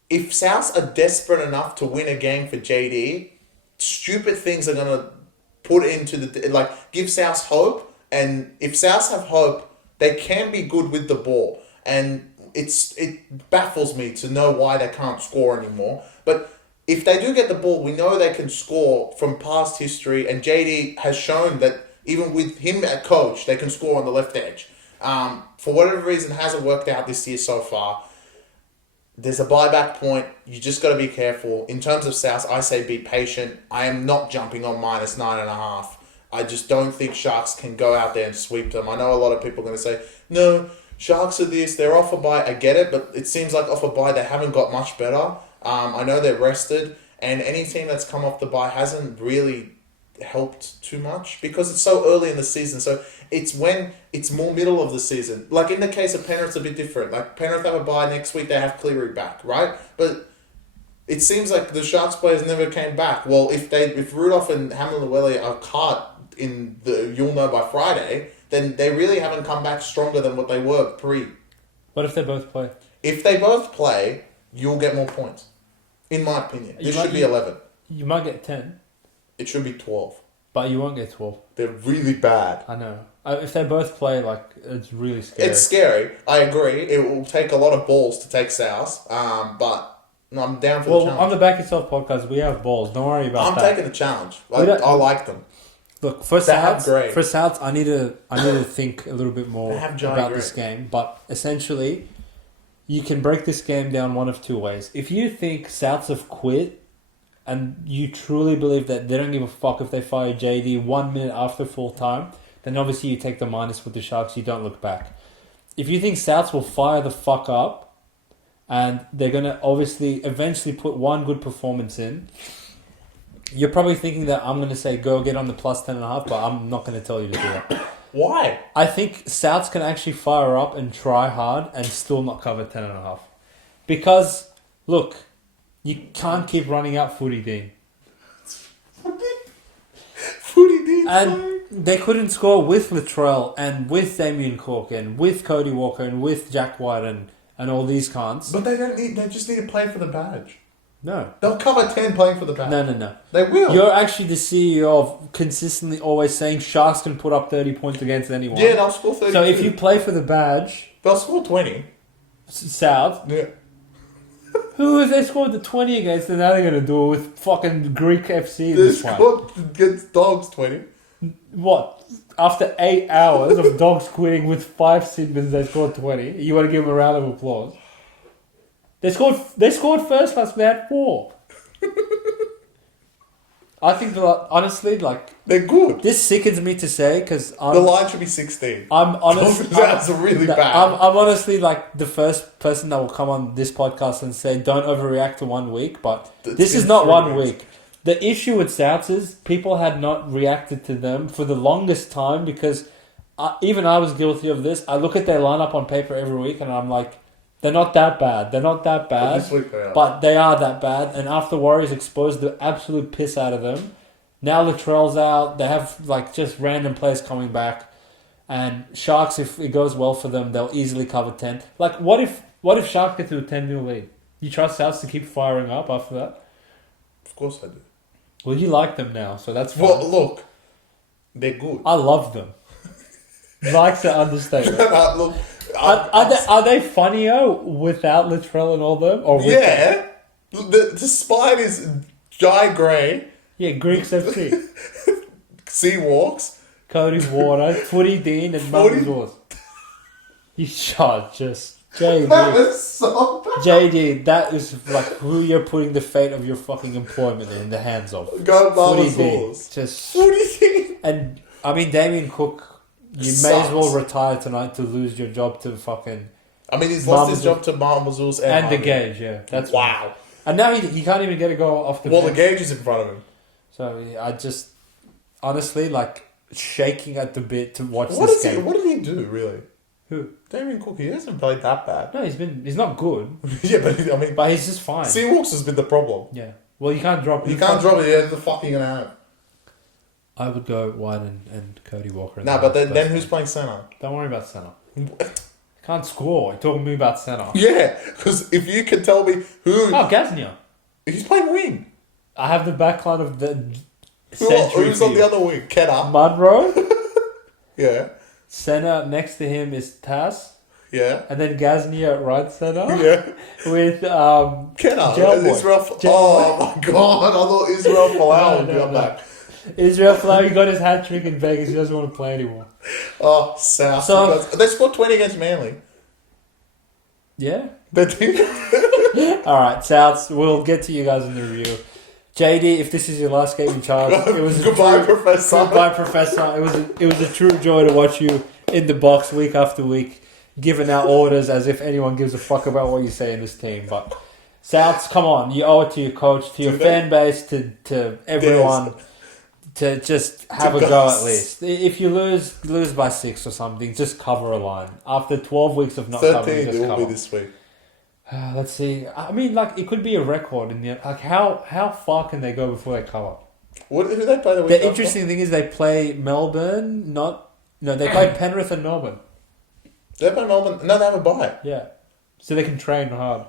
if Souths are desperate enough to win a game for JD, stupid things are going to put into give Souths hope. And if Souths have hope, they can be good with the ball. And it baffles me to know why they can't score anymore. But if they do get the ball, we know they can score from past history. And JD has shown that even with him at coach, they can score on the left edge. For whatever reason, hasn't worked out this year so far. there's a buyback point. You just got to be careful. In terms of South, I say be patient. I am not jumping on -9.5. I just don't think Sharks can go out there and sweep them. I know a lot of people are going to say, no, Sharks are this, they're off a bye. I get it, but it seems like off a bye they haven't got much better. I know they're rested, and any team that's come off the bye hasn't really helped too much because it's so early in the season. So it's when it's more middle of the season. Like in the case of Penrith, it's a bit different. Like Penrith have a bye next week, they have Cleary back, right? But it seems like the Sharks players never came back. Well, if Rudolph and Hamlin-Uele are caught in the you'll know by Friday, then they really haven't come back stronger than what they were pre. What if they both play? If they both play, you'll get more points. In my opinion. This should be 11. You might get 10. It should be 12. But you won't get 12. They're really bad. I know. If they both play, like, it's really scary. It's scary. I agree. It will take a lot of balls to take South. But I'm down for the challenge. On the Back Yourself podcast, we have balls. Don't worry about that. I'm taking the challenge. I like them. Look, for Souths, I need to think a little bit more about this game. But essentially, you can break this game down one of two ways. If you think Souths have quit, and you truly believe that they don't give a fuck if they fire JD 1 minute after full time, then obviously you take the minus with the Sharks. You don't look back. If you think Souths will fire the fuck up, and they're going to obviously eventually put one good performance in, you're probably thinking that I'm going to say go get on the plus 10.5, but I'm not going to tell you to do that. Why? I think Souths can actually fire up and try hard and still not cover 10.5. Because, look, you can't keep running out Footy Dean. Footy Dean. And they couldn't score with Latrell and with Damien Cook and with Cody Walker and with Jack White and all these cunts. But they just need to play for the badge. No. They'll cover 10 playing for the badge. No. They will. You're actually the CEO of consistently always saying Sharks can put up 30 points against anyone. Yeah, they'll score 30. So if you play for the badge... They'll score 20. South. Yeah. Who have they scored the 20 against, and now they're going to do it with fucking Greek FC this one? They scored against Dogs 20. What? After 8 hours of Dogs quitting with 5 Sidmans, they scored 20. You want to give them a round of applause? They scored first class, they had 4. I think, honestly, they're good. This sickens me to say, because the line should be 16. I'm honestly... That's really bad. I'm honestly, the first person that will come on this podcast and say, don't overreact to 1 week, but this is not 1 week. The issue with Souths is people had not reacted to them for the longest time, because even I was guilty of this. I look at their lineup on paper every week, and I'm like, they're not that bad. They're not that bad. This week they are. But they are that bad. And after Warriors exposed the absolute piss out of them, now Latrell's out. They have just random players coming back. And Sharks, if it goes well for them, they'll easily cover 10. What if Sharks get to a 10-0 lead? You trust Souths to keep firing up after that? Of course I do. Well, you like them now, so that's fine. Well, look, they're good. I love them. Like's an understatement. Look, Are they funnier without Latrell and all them? Or with them? The spine is Jai Gray. Yeah, Greeks FC. Sea Walks. Cody Water, Footy Dean, and Mumbles. You shot just... JD. That was so bad. JD, that is who you're putting the fate of your fucking employment in the hands of. Go Footy Dean. Just... Footy Dean. And, Damien Cook... You may as well retire tonight to lose your job to fucking... he's lost his job to Marmazoos and the Gauge, yeah. That's wow. And now he can't even get a goal off the bench. The Gauge is in front of him. So, I just... Honestly, shaking at the bit to watch this game. What did he do, really? Who? Damien Cook, he hasn't played that bad. No, he's not good. Yeah, but But he's just fine. Seawalks has been the problem. Yeah. Well, you can't drop... You can't drop it, yeah, the fuck are you going to have? I would go White and Cody Walker. But then who's playing centre? Don't worry about centre. Can't score. You're talking to me about centre. Yeah, because if you can tell me who... Oh, Gaznia. He's playing wing. I have the backline of the... Who's on the other wing? Kenna. Munro. Yeah. Centre next to him is Tass. Yeah. And then Gaznia at right centre. Yeah. With Kenna. Israel. Oh my god! I thought Israel Folau would be back. Israel Folau, he got his hat trick in Vegas. He doesn't want to play anymore. Oh, South. They scored 20 against Manly. Yeah. They did. All right, Souths. We'll get to you guys in the review. JD, if this is your last game in charge, it was goodbye, Professor. Goodbye, Professor. It was a true joy to watch you in the box week after week, giving out orders as if anyone gives a fuck about what you say in this team. But Souths, come on, you owe it to your coach, to your fan base, to everyone, to just have a go at least. If you lose by 6 or something, just cover a line. After 12 weeks of not covering, just it will cover. be this week. Let's see. I mean, like, it could be a record in the how far can they go before they cover? Who they play the week The after? interesting thing is they play Melbourne. They play Penrith and Melbourne. They play Melbourne. No, they have a bye. Yeah, so they can train hard.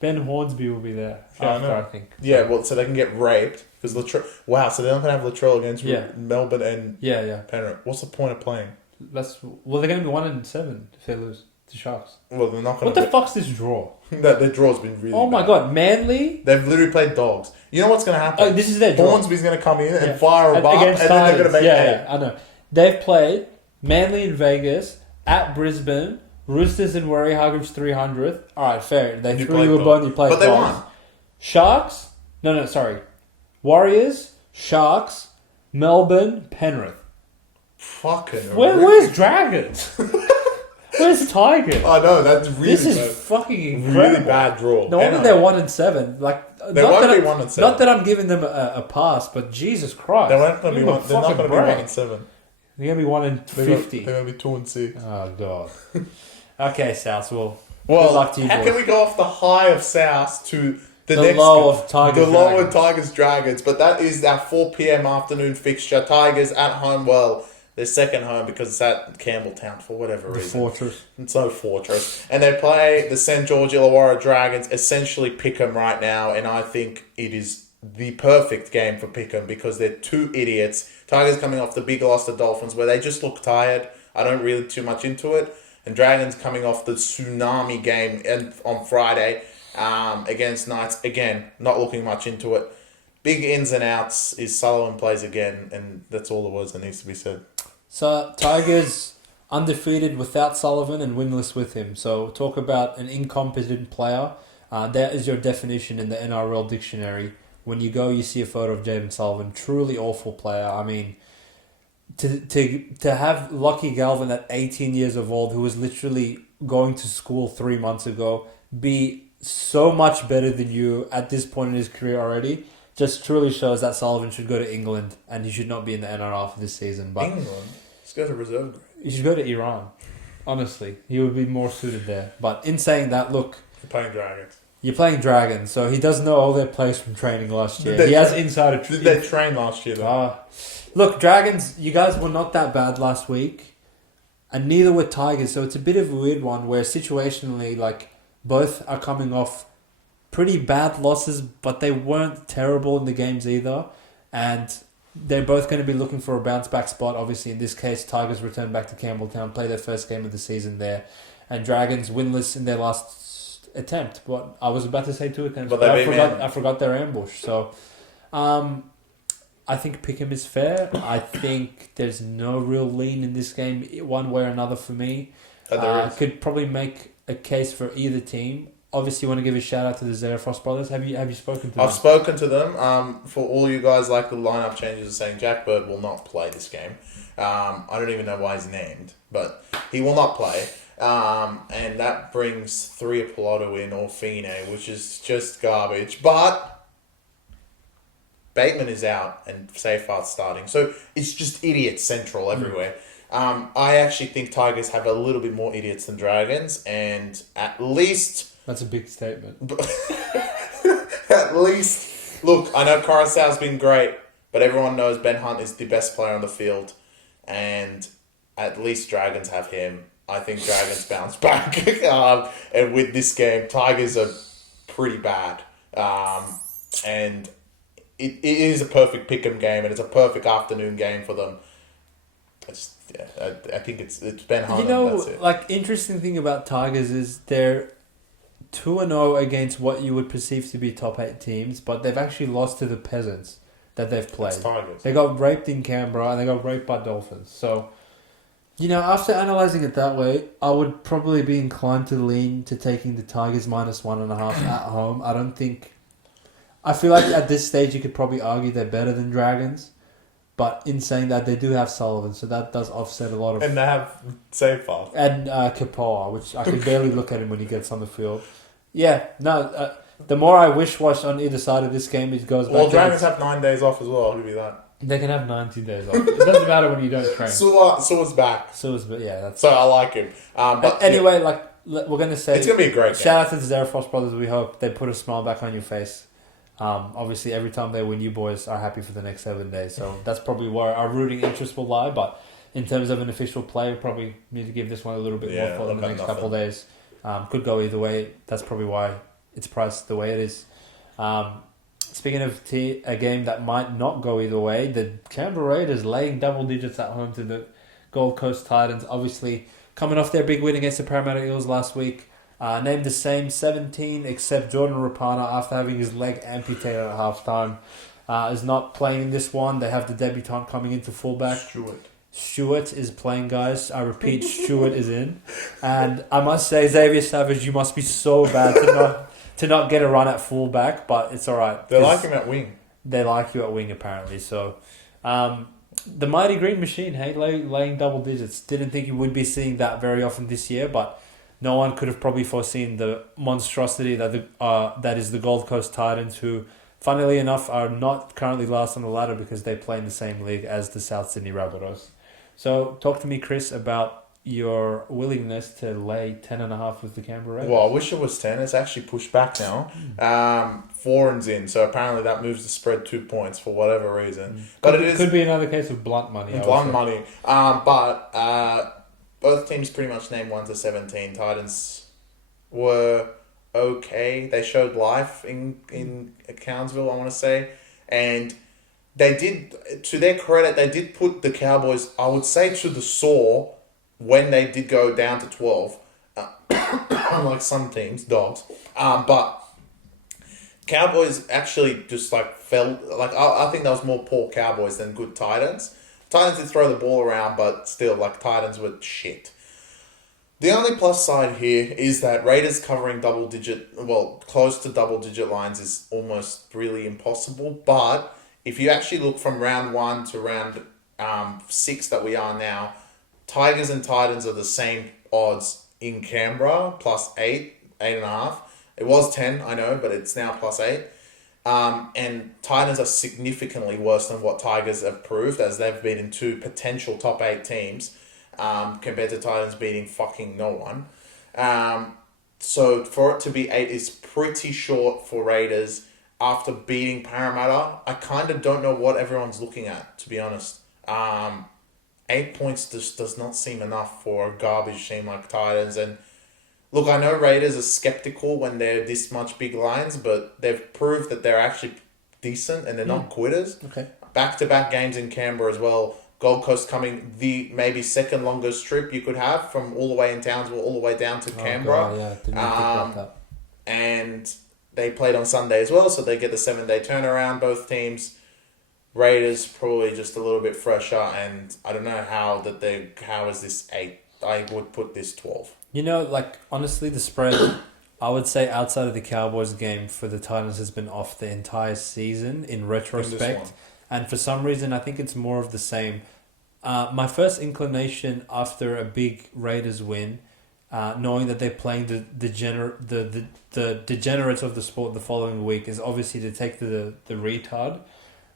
Ben Hornsby will be there after, I think. Yeah, well, so they can get raped because Latrell. Wow, so they're not going to have Latrell against Melbourne and Penrith. What's the point of playing? They're going to be 1-7 if they lose to Sharks. Well, they're not going to. What the fuck's this draw? Their draw's been really. Oh my god, Manly. They've literally played Dogs. You know what's going to happen? Oh, this is their draw. Hornsby's going to come in and fire a bar, and then Tigers. they're going to make Yeah, I know. They've played Manly in Vegas, at Brisbane, Roosters and Warriors 300th. Alright, fair. They threw you a bone, you played But they won. Sharks? No, sorry. Warriors, Sharks, Melbourne, Penrith. Fucking Where's Dragons? Where's Tigers? I know, that's really This is bad. fucking incredible. Really bad draw. No wonder they're 1-7. Like, they won't be 1-7. Not that I'm giving them a pass, but Jesus Christ. They're not going to be 1-7. They're going to be 1-50. They're going to be 2-6. Oh, God. Okay, South. Well, good luck to you how boys. can we go off the high of South to the next low of Tigers? The low of Tigers Dragons, but that is our 4 p.m. afternoon fixture. Tigers at home. Well, their second home because it's at Campbelltown for whatever reason. Fortress. It's no Fortress. And they play the St. George Illawarra Dragons, essentially Pick'em right now, and I think it is the perfect game for Pick'em because they're two idiots. Tigers coming off the big loss to Dolphins where they just look tired. I don't really too much into it. And Dragons coming off the tsunami game on Friday against Knights. Again, not looking much into it. Big ins and outs is Sullivan plays again, and that's all the words that needs to be said. So, Tigers undefeated without Sullivan and winless with him. So, talk about an incompetent player. That is your definition in the NRL dictionary. When you go, you see a photo of Jaden Sullivan. Truly awful player. I mean, to have Lockie Galvin at 18 years of old, who was literally going to school 3 months ago, be so much better than you at this point in his career already, just truly shows that Sullivan should go to England and he should not be in the NRL for this season. But England? Let's go to reserve grade. He should go to Iran. Honestly, he would be more suited there. But in saying that, look, You're playing Dragons, so he does know all their plays from training last year. He has insider. Did they train last year though? Look, Dragons, you guys were not that bad last week, and neither were Tigers. So it's a bit of a weird one where situationally, like, both are coming off pretty bad losses, but they weren't terrible in the games either. And they're both going to be looking for a bounce back spot. Obviously, in this case, Tigers return back to Campbelltown, play their first game of the season there, and Dragons winless in their last attempt. But I was about to say 2 attempts, but I forgot their ambush. So, I think Pick'em is fair. I think there's no real lean in this game one way or another for me. I could probably make a case for either team. Obviously, you want to give a shout out to the Zerafrost brothers. Have you spoken to them? I've spoken to them. For all you guys like the lineup changes are saying Jack Bird will not play this game. I don't even know why he's named, but he will not play. And that brings 3 Apollo in or Fine, which is just garbage. But Bateman is out and Seyfarth's starting. So it's just idiots central everywhere. I actually think Tigers have a little bit more idiots than Dragons, and at least... That's a big statement. At least... Look, I know Coruscant's been great, but everyone knows Ben Hunt is the best player on the field, and at least Dragons have him. I think Dragons bounce back. And with this game, Tigers are pretty bad. And it is a perfect pick'em game, and it's a perfect afternoon game for them. I think it's Ben Hunt. That's it. Like, interesting thing about Tigers is they're 2-0 against what you would perceive to be top 8 teams, but they've actually lost to the peasants that they've played. Tigers. They got raped in Canberra and they got raped by Dolphins. So After analysing it that way, I would probably be inclined to lean to taking the Tigers -1.5 at home. I feel like at this stage you could probably argue they're better than Dragons, but in saying that, they do have Sullivan, so that does offset a lot of... And they have Safer. And Kapoa, which I can barely look at him when he gets on the field. Yeah, no, the more I wish-wash on either side of this game, it goes back Well, Dragons have 9 days off as well, I'll give you that. They can have 90 days off. It doesn't matter when you don't train. Sua's back. That's... So I like him. But anyway, we're going to say... It's going to be a great game. Shout out to the Zarafos brothers. We hope they put a smile back on your face. Obviously, every time they win, you boys are happy for the next 7 days. So that's probably where our rooting interest will lie. But in terms of an official play, we probably need to give this one a little bit more thought in the next couple of days. Could go either way. That's probably why it's priced the way it is. Speaking of a game that might not go either way, the Canberra Raiders laying double digits at home to the Gold Coast Titans. Obviously, coming off their big win against the Parramatta Eels last week. Named the same 17, except Jordan Rapana, after having his leg amputated at halftime, is not playing in this one. They have the debutant coming into fullback. Stewart is playing, guys. I repeat, Stewart is in. And I must say, Xavier Savage, you must be so bad to not get a run at fullback, but it's all right. They like him at wing. They like you at wing, apparently. So, the Mighty Green Machine, hey, laying double digits. Didn't think you would be seeing that very often this year, but no one could have probably foreseen the monstrosity that is the Gold Coast Titans, who, funnily enough, are not currently last on the ladder because they play in the same league as the South Sydney Rabbitohs. So, talk to me, Chris, about your willingness to lay 10.5 with the Canberra Raiders. Well, I wish it was 10. It's actually pushed back now. Foreign's in, so apparently that moves the spread 2 points for whatever reason. But it could be another case of blunt money. Blunt money. Both teams pretty much named 1 to 17. Titans were okay. They showed life in Townsville, I want to say. And they did, to their credit, they did put the Cowboys, I would say, to the saw when they did go down to 12. Unlike some teams, Dogs. But Cowboys actually just felt I think that was more poor Cowboys than good Titans. Titans did throw the ball around, but still, Titans were shit. The only plus side here is that Raiders covering close to double-digit lines is almost really impossible. But if you actually look from round 1 to round 6 that we are now, Tigers and Titans are the same odds in Canberra, +8, 8.5. It was 10, I know, but it's now +8. And Titans are significantly worse than what Tigers have proved, as they've beaten 2 potential top 8 teams, compared to Titans beating fucking no one. So for it to be 8 is pretty short for Raiders after beating Parramatta. I kind of don't know what everyone's looking at, to be honest. 8 points just does not seem enough for a garbage team like Titans. And look, I know Raiders are skeptical when they're this much big lines, but they've proved that they're actually decent and they're not quitters. Okay. Back-to-back games in Canberra as well. Gold Coast coming the maybe second longest trip you could have from all the way in Townsville all the way down to Canberra. God, yeah, didn't think about that. And they played on Sunday as well, so they get the 7-day turnaround, both teams. Raiders probably just a little bit fresher, and I don't know how is this 8? I would put this 12. Honestly, the spread, I would say outside of the Cowboys game for the Titans has been off the entire season in retrospect. And for some reason, I think it's more of the same. My first inclination after a big Raiders win, knowing that they're playing the degenerates of the sport the following week, is obviously to take the retard.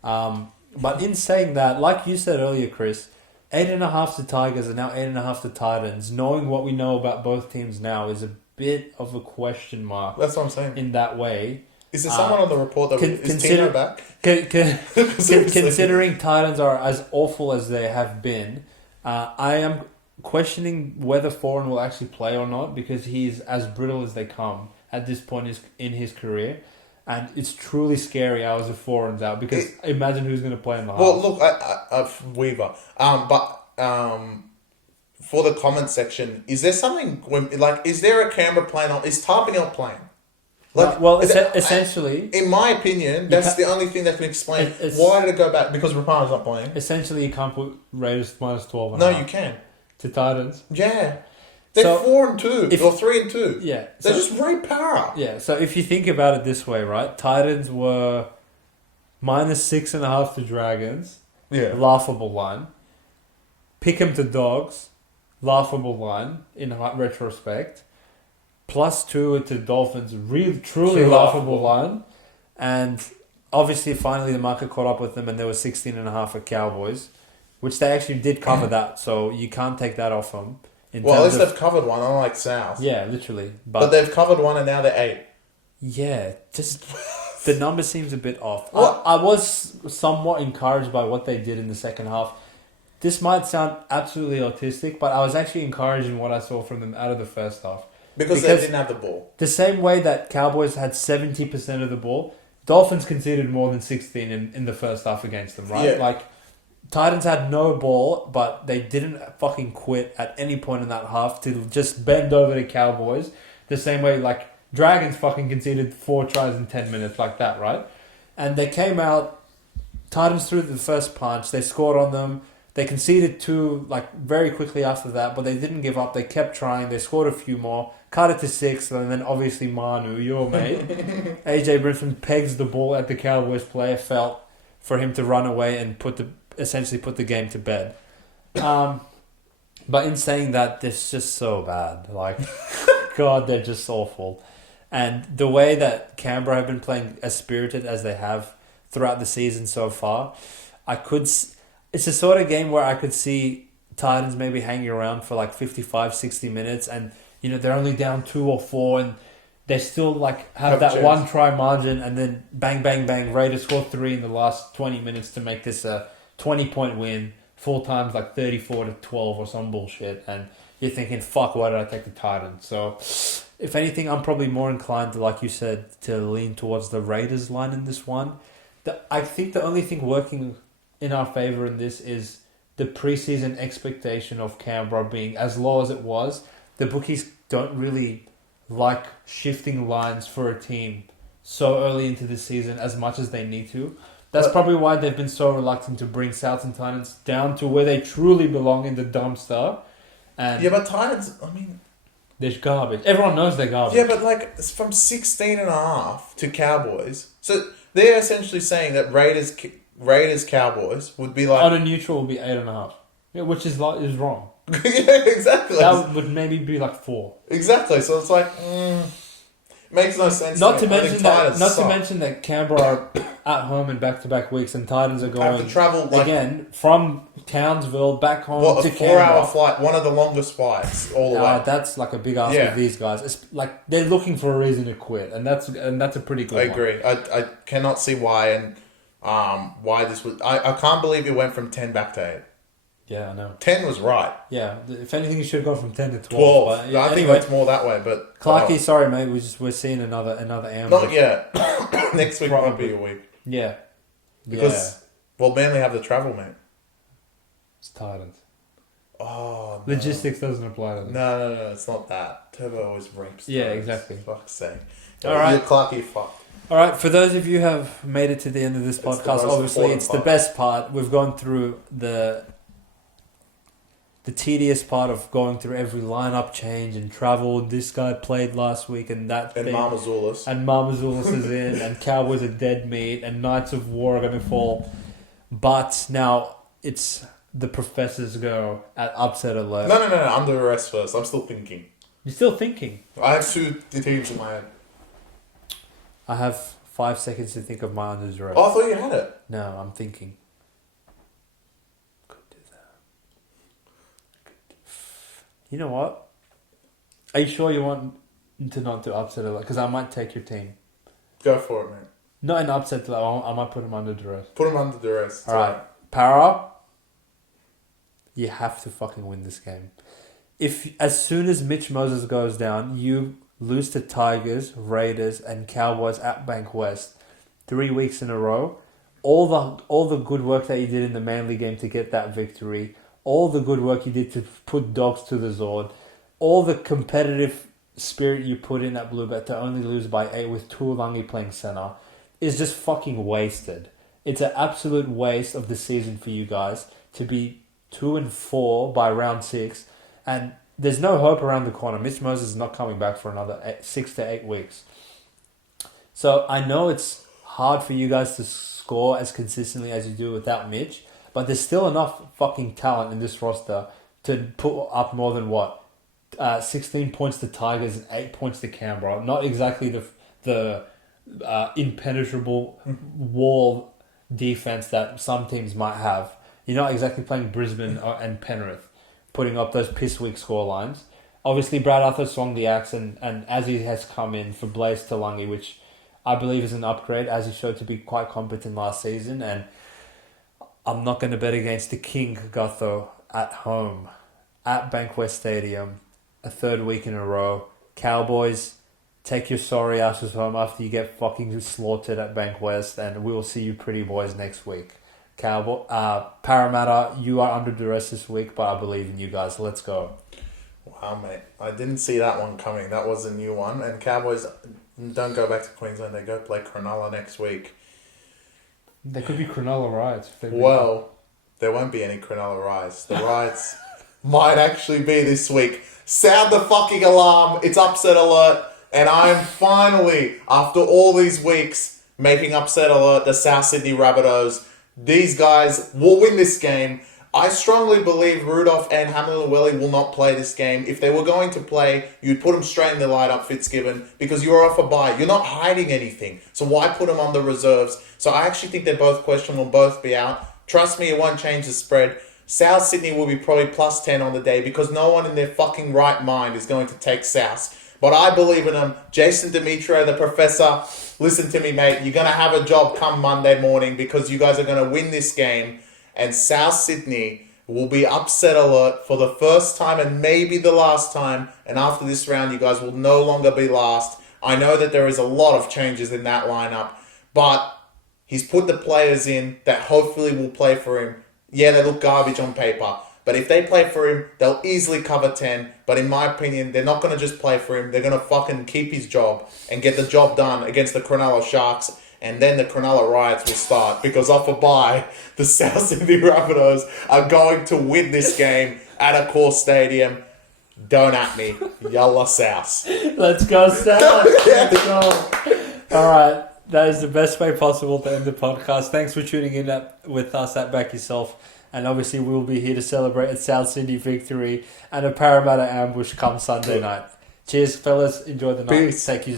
But in saying that, like you said earlier, Chris, 8.5 to Tigers and now 8.5 to Titans. Knowing what we know about both teams now is a bit of a question mark. That's what I'm saying. In that way. Is there someone on the report that is Tino back? Considering Titans are as awful as they have been, I am questioning whether Foran will actually play or not, because he's as brittle as they come at this point in his career. And it's truly scary hours of Foran's out, because imagine who's going to play in the half. Well, look, Weaver. For the comment section, is there something is there a Canberra playing on? Is Tarpanel playing? Essentially, in my opinion, that's the only thing that can explain why did it go back. Because Rapana's not playing. Essentially, you can't put Raiders -12. No, you can. to Titans. Yeah. They're 4-2 or 3-2. Yeah. They're just right para. Yeah, so if you think about it this way, right? Titans were -6.5 to Dragons. Yeah. Laughable line. Pick 'em to Dogs. Laughable line in retrospect. +2 to Dolphins. Really, truly laughable line. And obviously, finally, the market caught up with them and there was 16.5 at Cowboys, which they actually did cover that. So you can't take that off them. Well, at least they've covered one, unlike South. Yeah, literally. But they've covered one and now they're 8. Yeah, just the number seems a bit off. I was somewhat encouraged by what they did in the second half. This might sound absolutely autistic, but I was actually encouraged in what I saw from them out of the first half. Because they didn't have the ball. The same way that Cowboys had 70% of the ball, Dolphins conceded more than 16 in the first half against them, right? Yeah. Like, Titans had no ball, but they didn't fucking quit at any point in that half to just bend over the Cowboys. The same way, like, Dragons fucking conceded 4 tries in 10 minutes like that, right? And they came out, Titans threw the first punch, they scored on them, they conceded 2, like, very quickly after that, but they didn't give up, they kept trying, they scored a few more, cut it to 6, and then obviously Manu, your mate, AJ Brimson pegs the ball at the Cowboys player, felt for him to run away and essentially put the game to bed. But in saying that, it's just so bad. Like, God, they're just awful. And the way that Canberra have been playing as spirited as they have throughout the season so far, it's the sort of game where I could see Titans maybe hanging around for like 55, 60 minutes and, you know, they're only down 2 or 4 and they still like have that 1 try margin and then bang, bang, bang, Raiders score 3 in the last 20 minutes to make this a 20-point win, 4 times like 34-12 or some bullshit. And you're thinking, fuck, why did I take the Titans? So, if anything, I'm probably more inclined to, like you said, to lean towards the Raiders line in this one. I think the only thing working in our favour in this is the preseason expectation of Canberra being as low as it was. The bookies don't really like shifting lines for a team so early into the season as much as they need to. That's probably why they've been so reluctant to bring South and Titans down to where they truly belong in the dumpster. And yeah, but Titans, I mean, they're garbage. Everyone knows they're garbage. Yeah, but like it's from 16.5 to Cowboys. So they're essentially saying that Raiders Cowboys would be like on a neutral would be 8.5. Yeah, which is wrong. Yeah, exactly. That would maybe be like 4. Exactly. So it's like makes no sense. Not to mention that Canberra are at home in back-to-back weeks, and Titans are going have to travel again from Townsville back home to a 4-hour Canberra. flight, one of the longest flights all the way. That's like a big ask for these guys. It's like they're looking for a reason to quit, and that's a pretty good. I agree. I cannot see why and why this was. I can't believe it went from 10 back to 8. Yeah, I know. 10 was right. Yeah, if anything, you should have gone from 10 to 12. 12. But, I think anyway, it's more that way, but... Clarky, sorry, mate. We're seeing another ambush. Not yet. Next week might be a week. Yeah. Because, well, Manly have the travel, mate. It's Titans. Oh, no. Logistics doesn't apply to them. No, it's not that. Turbo always rapes. Yeah, exactly. Fuck's sake. All right. You're Clarky, fuck. All right, for those of you who have made it to the end of this podcast, obviously it's the best part. We've gone through the tedious part of going through every lineup change and travel. This guy played last week and that and thing. Marmazulis. And Marmazulis is in and Cowboys are dead meat and Knights of War are going to fall. But now it's the Professor's go at upset alert. No, under arrest first. I'm still thinking. You're still thinking? I have 2 teams in my head. I have 5 seconds to think of my under arrest. Oh, I thought you had it. No, I'm thinking. You know what? Are you sure you want to not do upset alert? Because I might take your team. Go for it, mate. Not an upset alert. I might put him under duress. Put him under duress. All right. Power up. You have to fucking win this game. As soon as Mitch Moses goes down, you lose to Tigers, Raiders, and Cowboys at Bank West 3 weeks in a row. All the good work that you did in the Manly game to get that victory. All the good work you did to put Dogs to the Zord, all the competitive spirit you put in at Bluebet to only lose by 8 with Tuolangi playing centre is just fucking wasted. It's an absolute waste of the season for you guys to be 2-4 by round 6, and there's no hope around the corner. Mitch Moses is not coming back for another 6 to 8 weeks. So I know it's hard for you guys to score as consistently as you do without Mitch, but there's still enough fucking talent in this roster to put up more than 16 points to Tigers and 8 points to Canberra. Not exactly the impenetrable wall defense that some teams might have. You're not exactly playing Brisbane and Penrith, putting up those piss weak score lines. Obviously, Brad Arthur swung the axe, and Azzy has come in for Blaze Talangi, which I believe is an upgrade, as he showed to be quite competent last season. And I'm not going to bet against the King Gutho at home, at Bankwest Stadium, a third week in a row. Cowboys, take your sorry asses home after you get fucking slaughtered at Bankwest, and we will see you pretty boys next week. Parramatta, you are under duress this week, but I believe in you guys. Let's go. Wow, mate. I didn't see that one coming. That was a new one. And Cowboys don't go back to Queensland. They go play Cronulla next week. There could be Cronulla riots. Well, there won't be any Cronulla riots. The riots might actually be this week. Sound the fucking alarm. It's upset alert. And I'm finally, after all these weeks, making upset alert the South Sydney Rabbitohs. These guys will win this game. I strongly believe Rudolph and Hamlin-Uwelli will not play this game. If they were going to play, you'd put them straight in the lineup, Fitzgibbon, because you're off a bye. You're not hiding anything. So why put them on the reserves? So I actually think they're both questionable, will both be out. Trust me, it won't change the spread. South Sydney will be probably plus 10 on the day because no one in their fucking right mind is going to take South. But I believe in them. Jason Demetrio, the professor, listen to me, mate. You're going to have a job come Monday morning because you guys are going to win this game. And South Sydney will be upset alert for the first time and maybe the last time. And after this round, you guys will no longer be last. I know that there is a lot of changes in that lineup. But he's put the players in that hopefully will play for him. Yeah, they look garbage on paper. But if they play for him, they'll easily cover 10. But in my opinion, they're not going to just play for him. They're going to fucking keep his job and get the job done against the Cronulla Sharks. And then the Cronulla riots will start. Because off a bye, the South Sydney Rabbitohs are going to win this game at a core stadium. Don't at me. Yalla South. Let's go South. Let's go. All right. That is the best way possible to end the podcast. Thanks for tuning in with us at Back Yourself. And obviously we'll be here to celebrate a South Sydney victory and a Parramatta ambush come Sunday night. Cheers, fellas. Enjoy the night. Peace. Take you.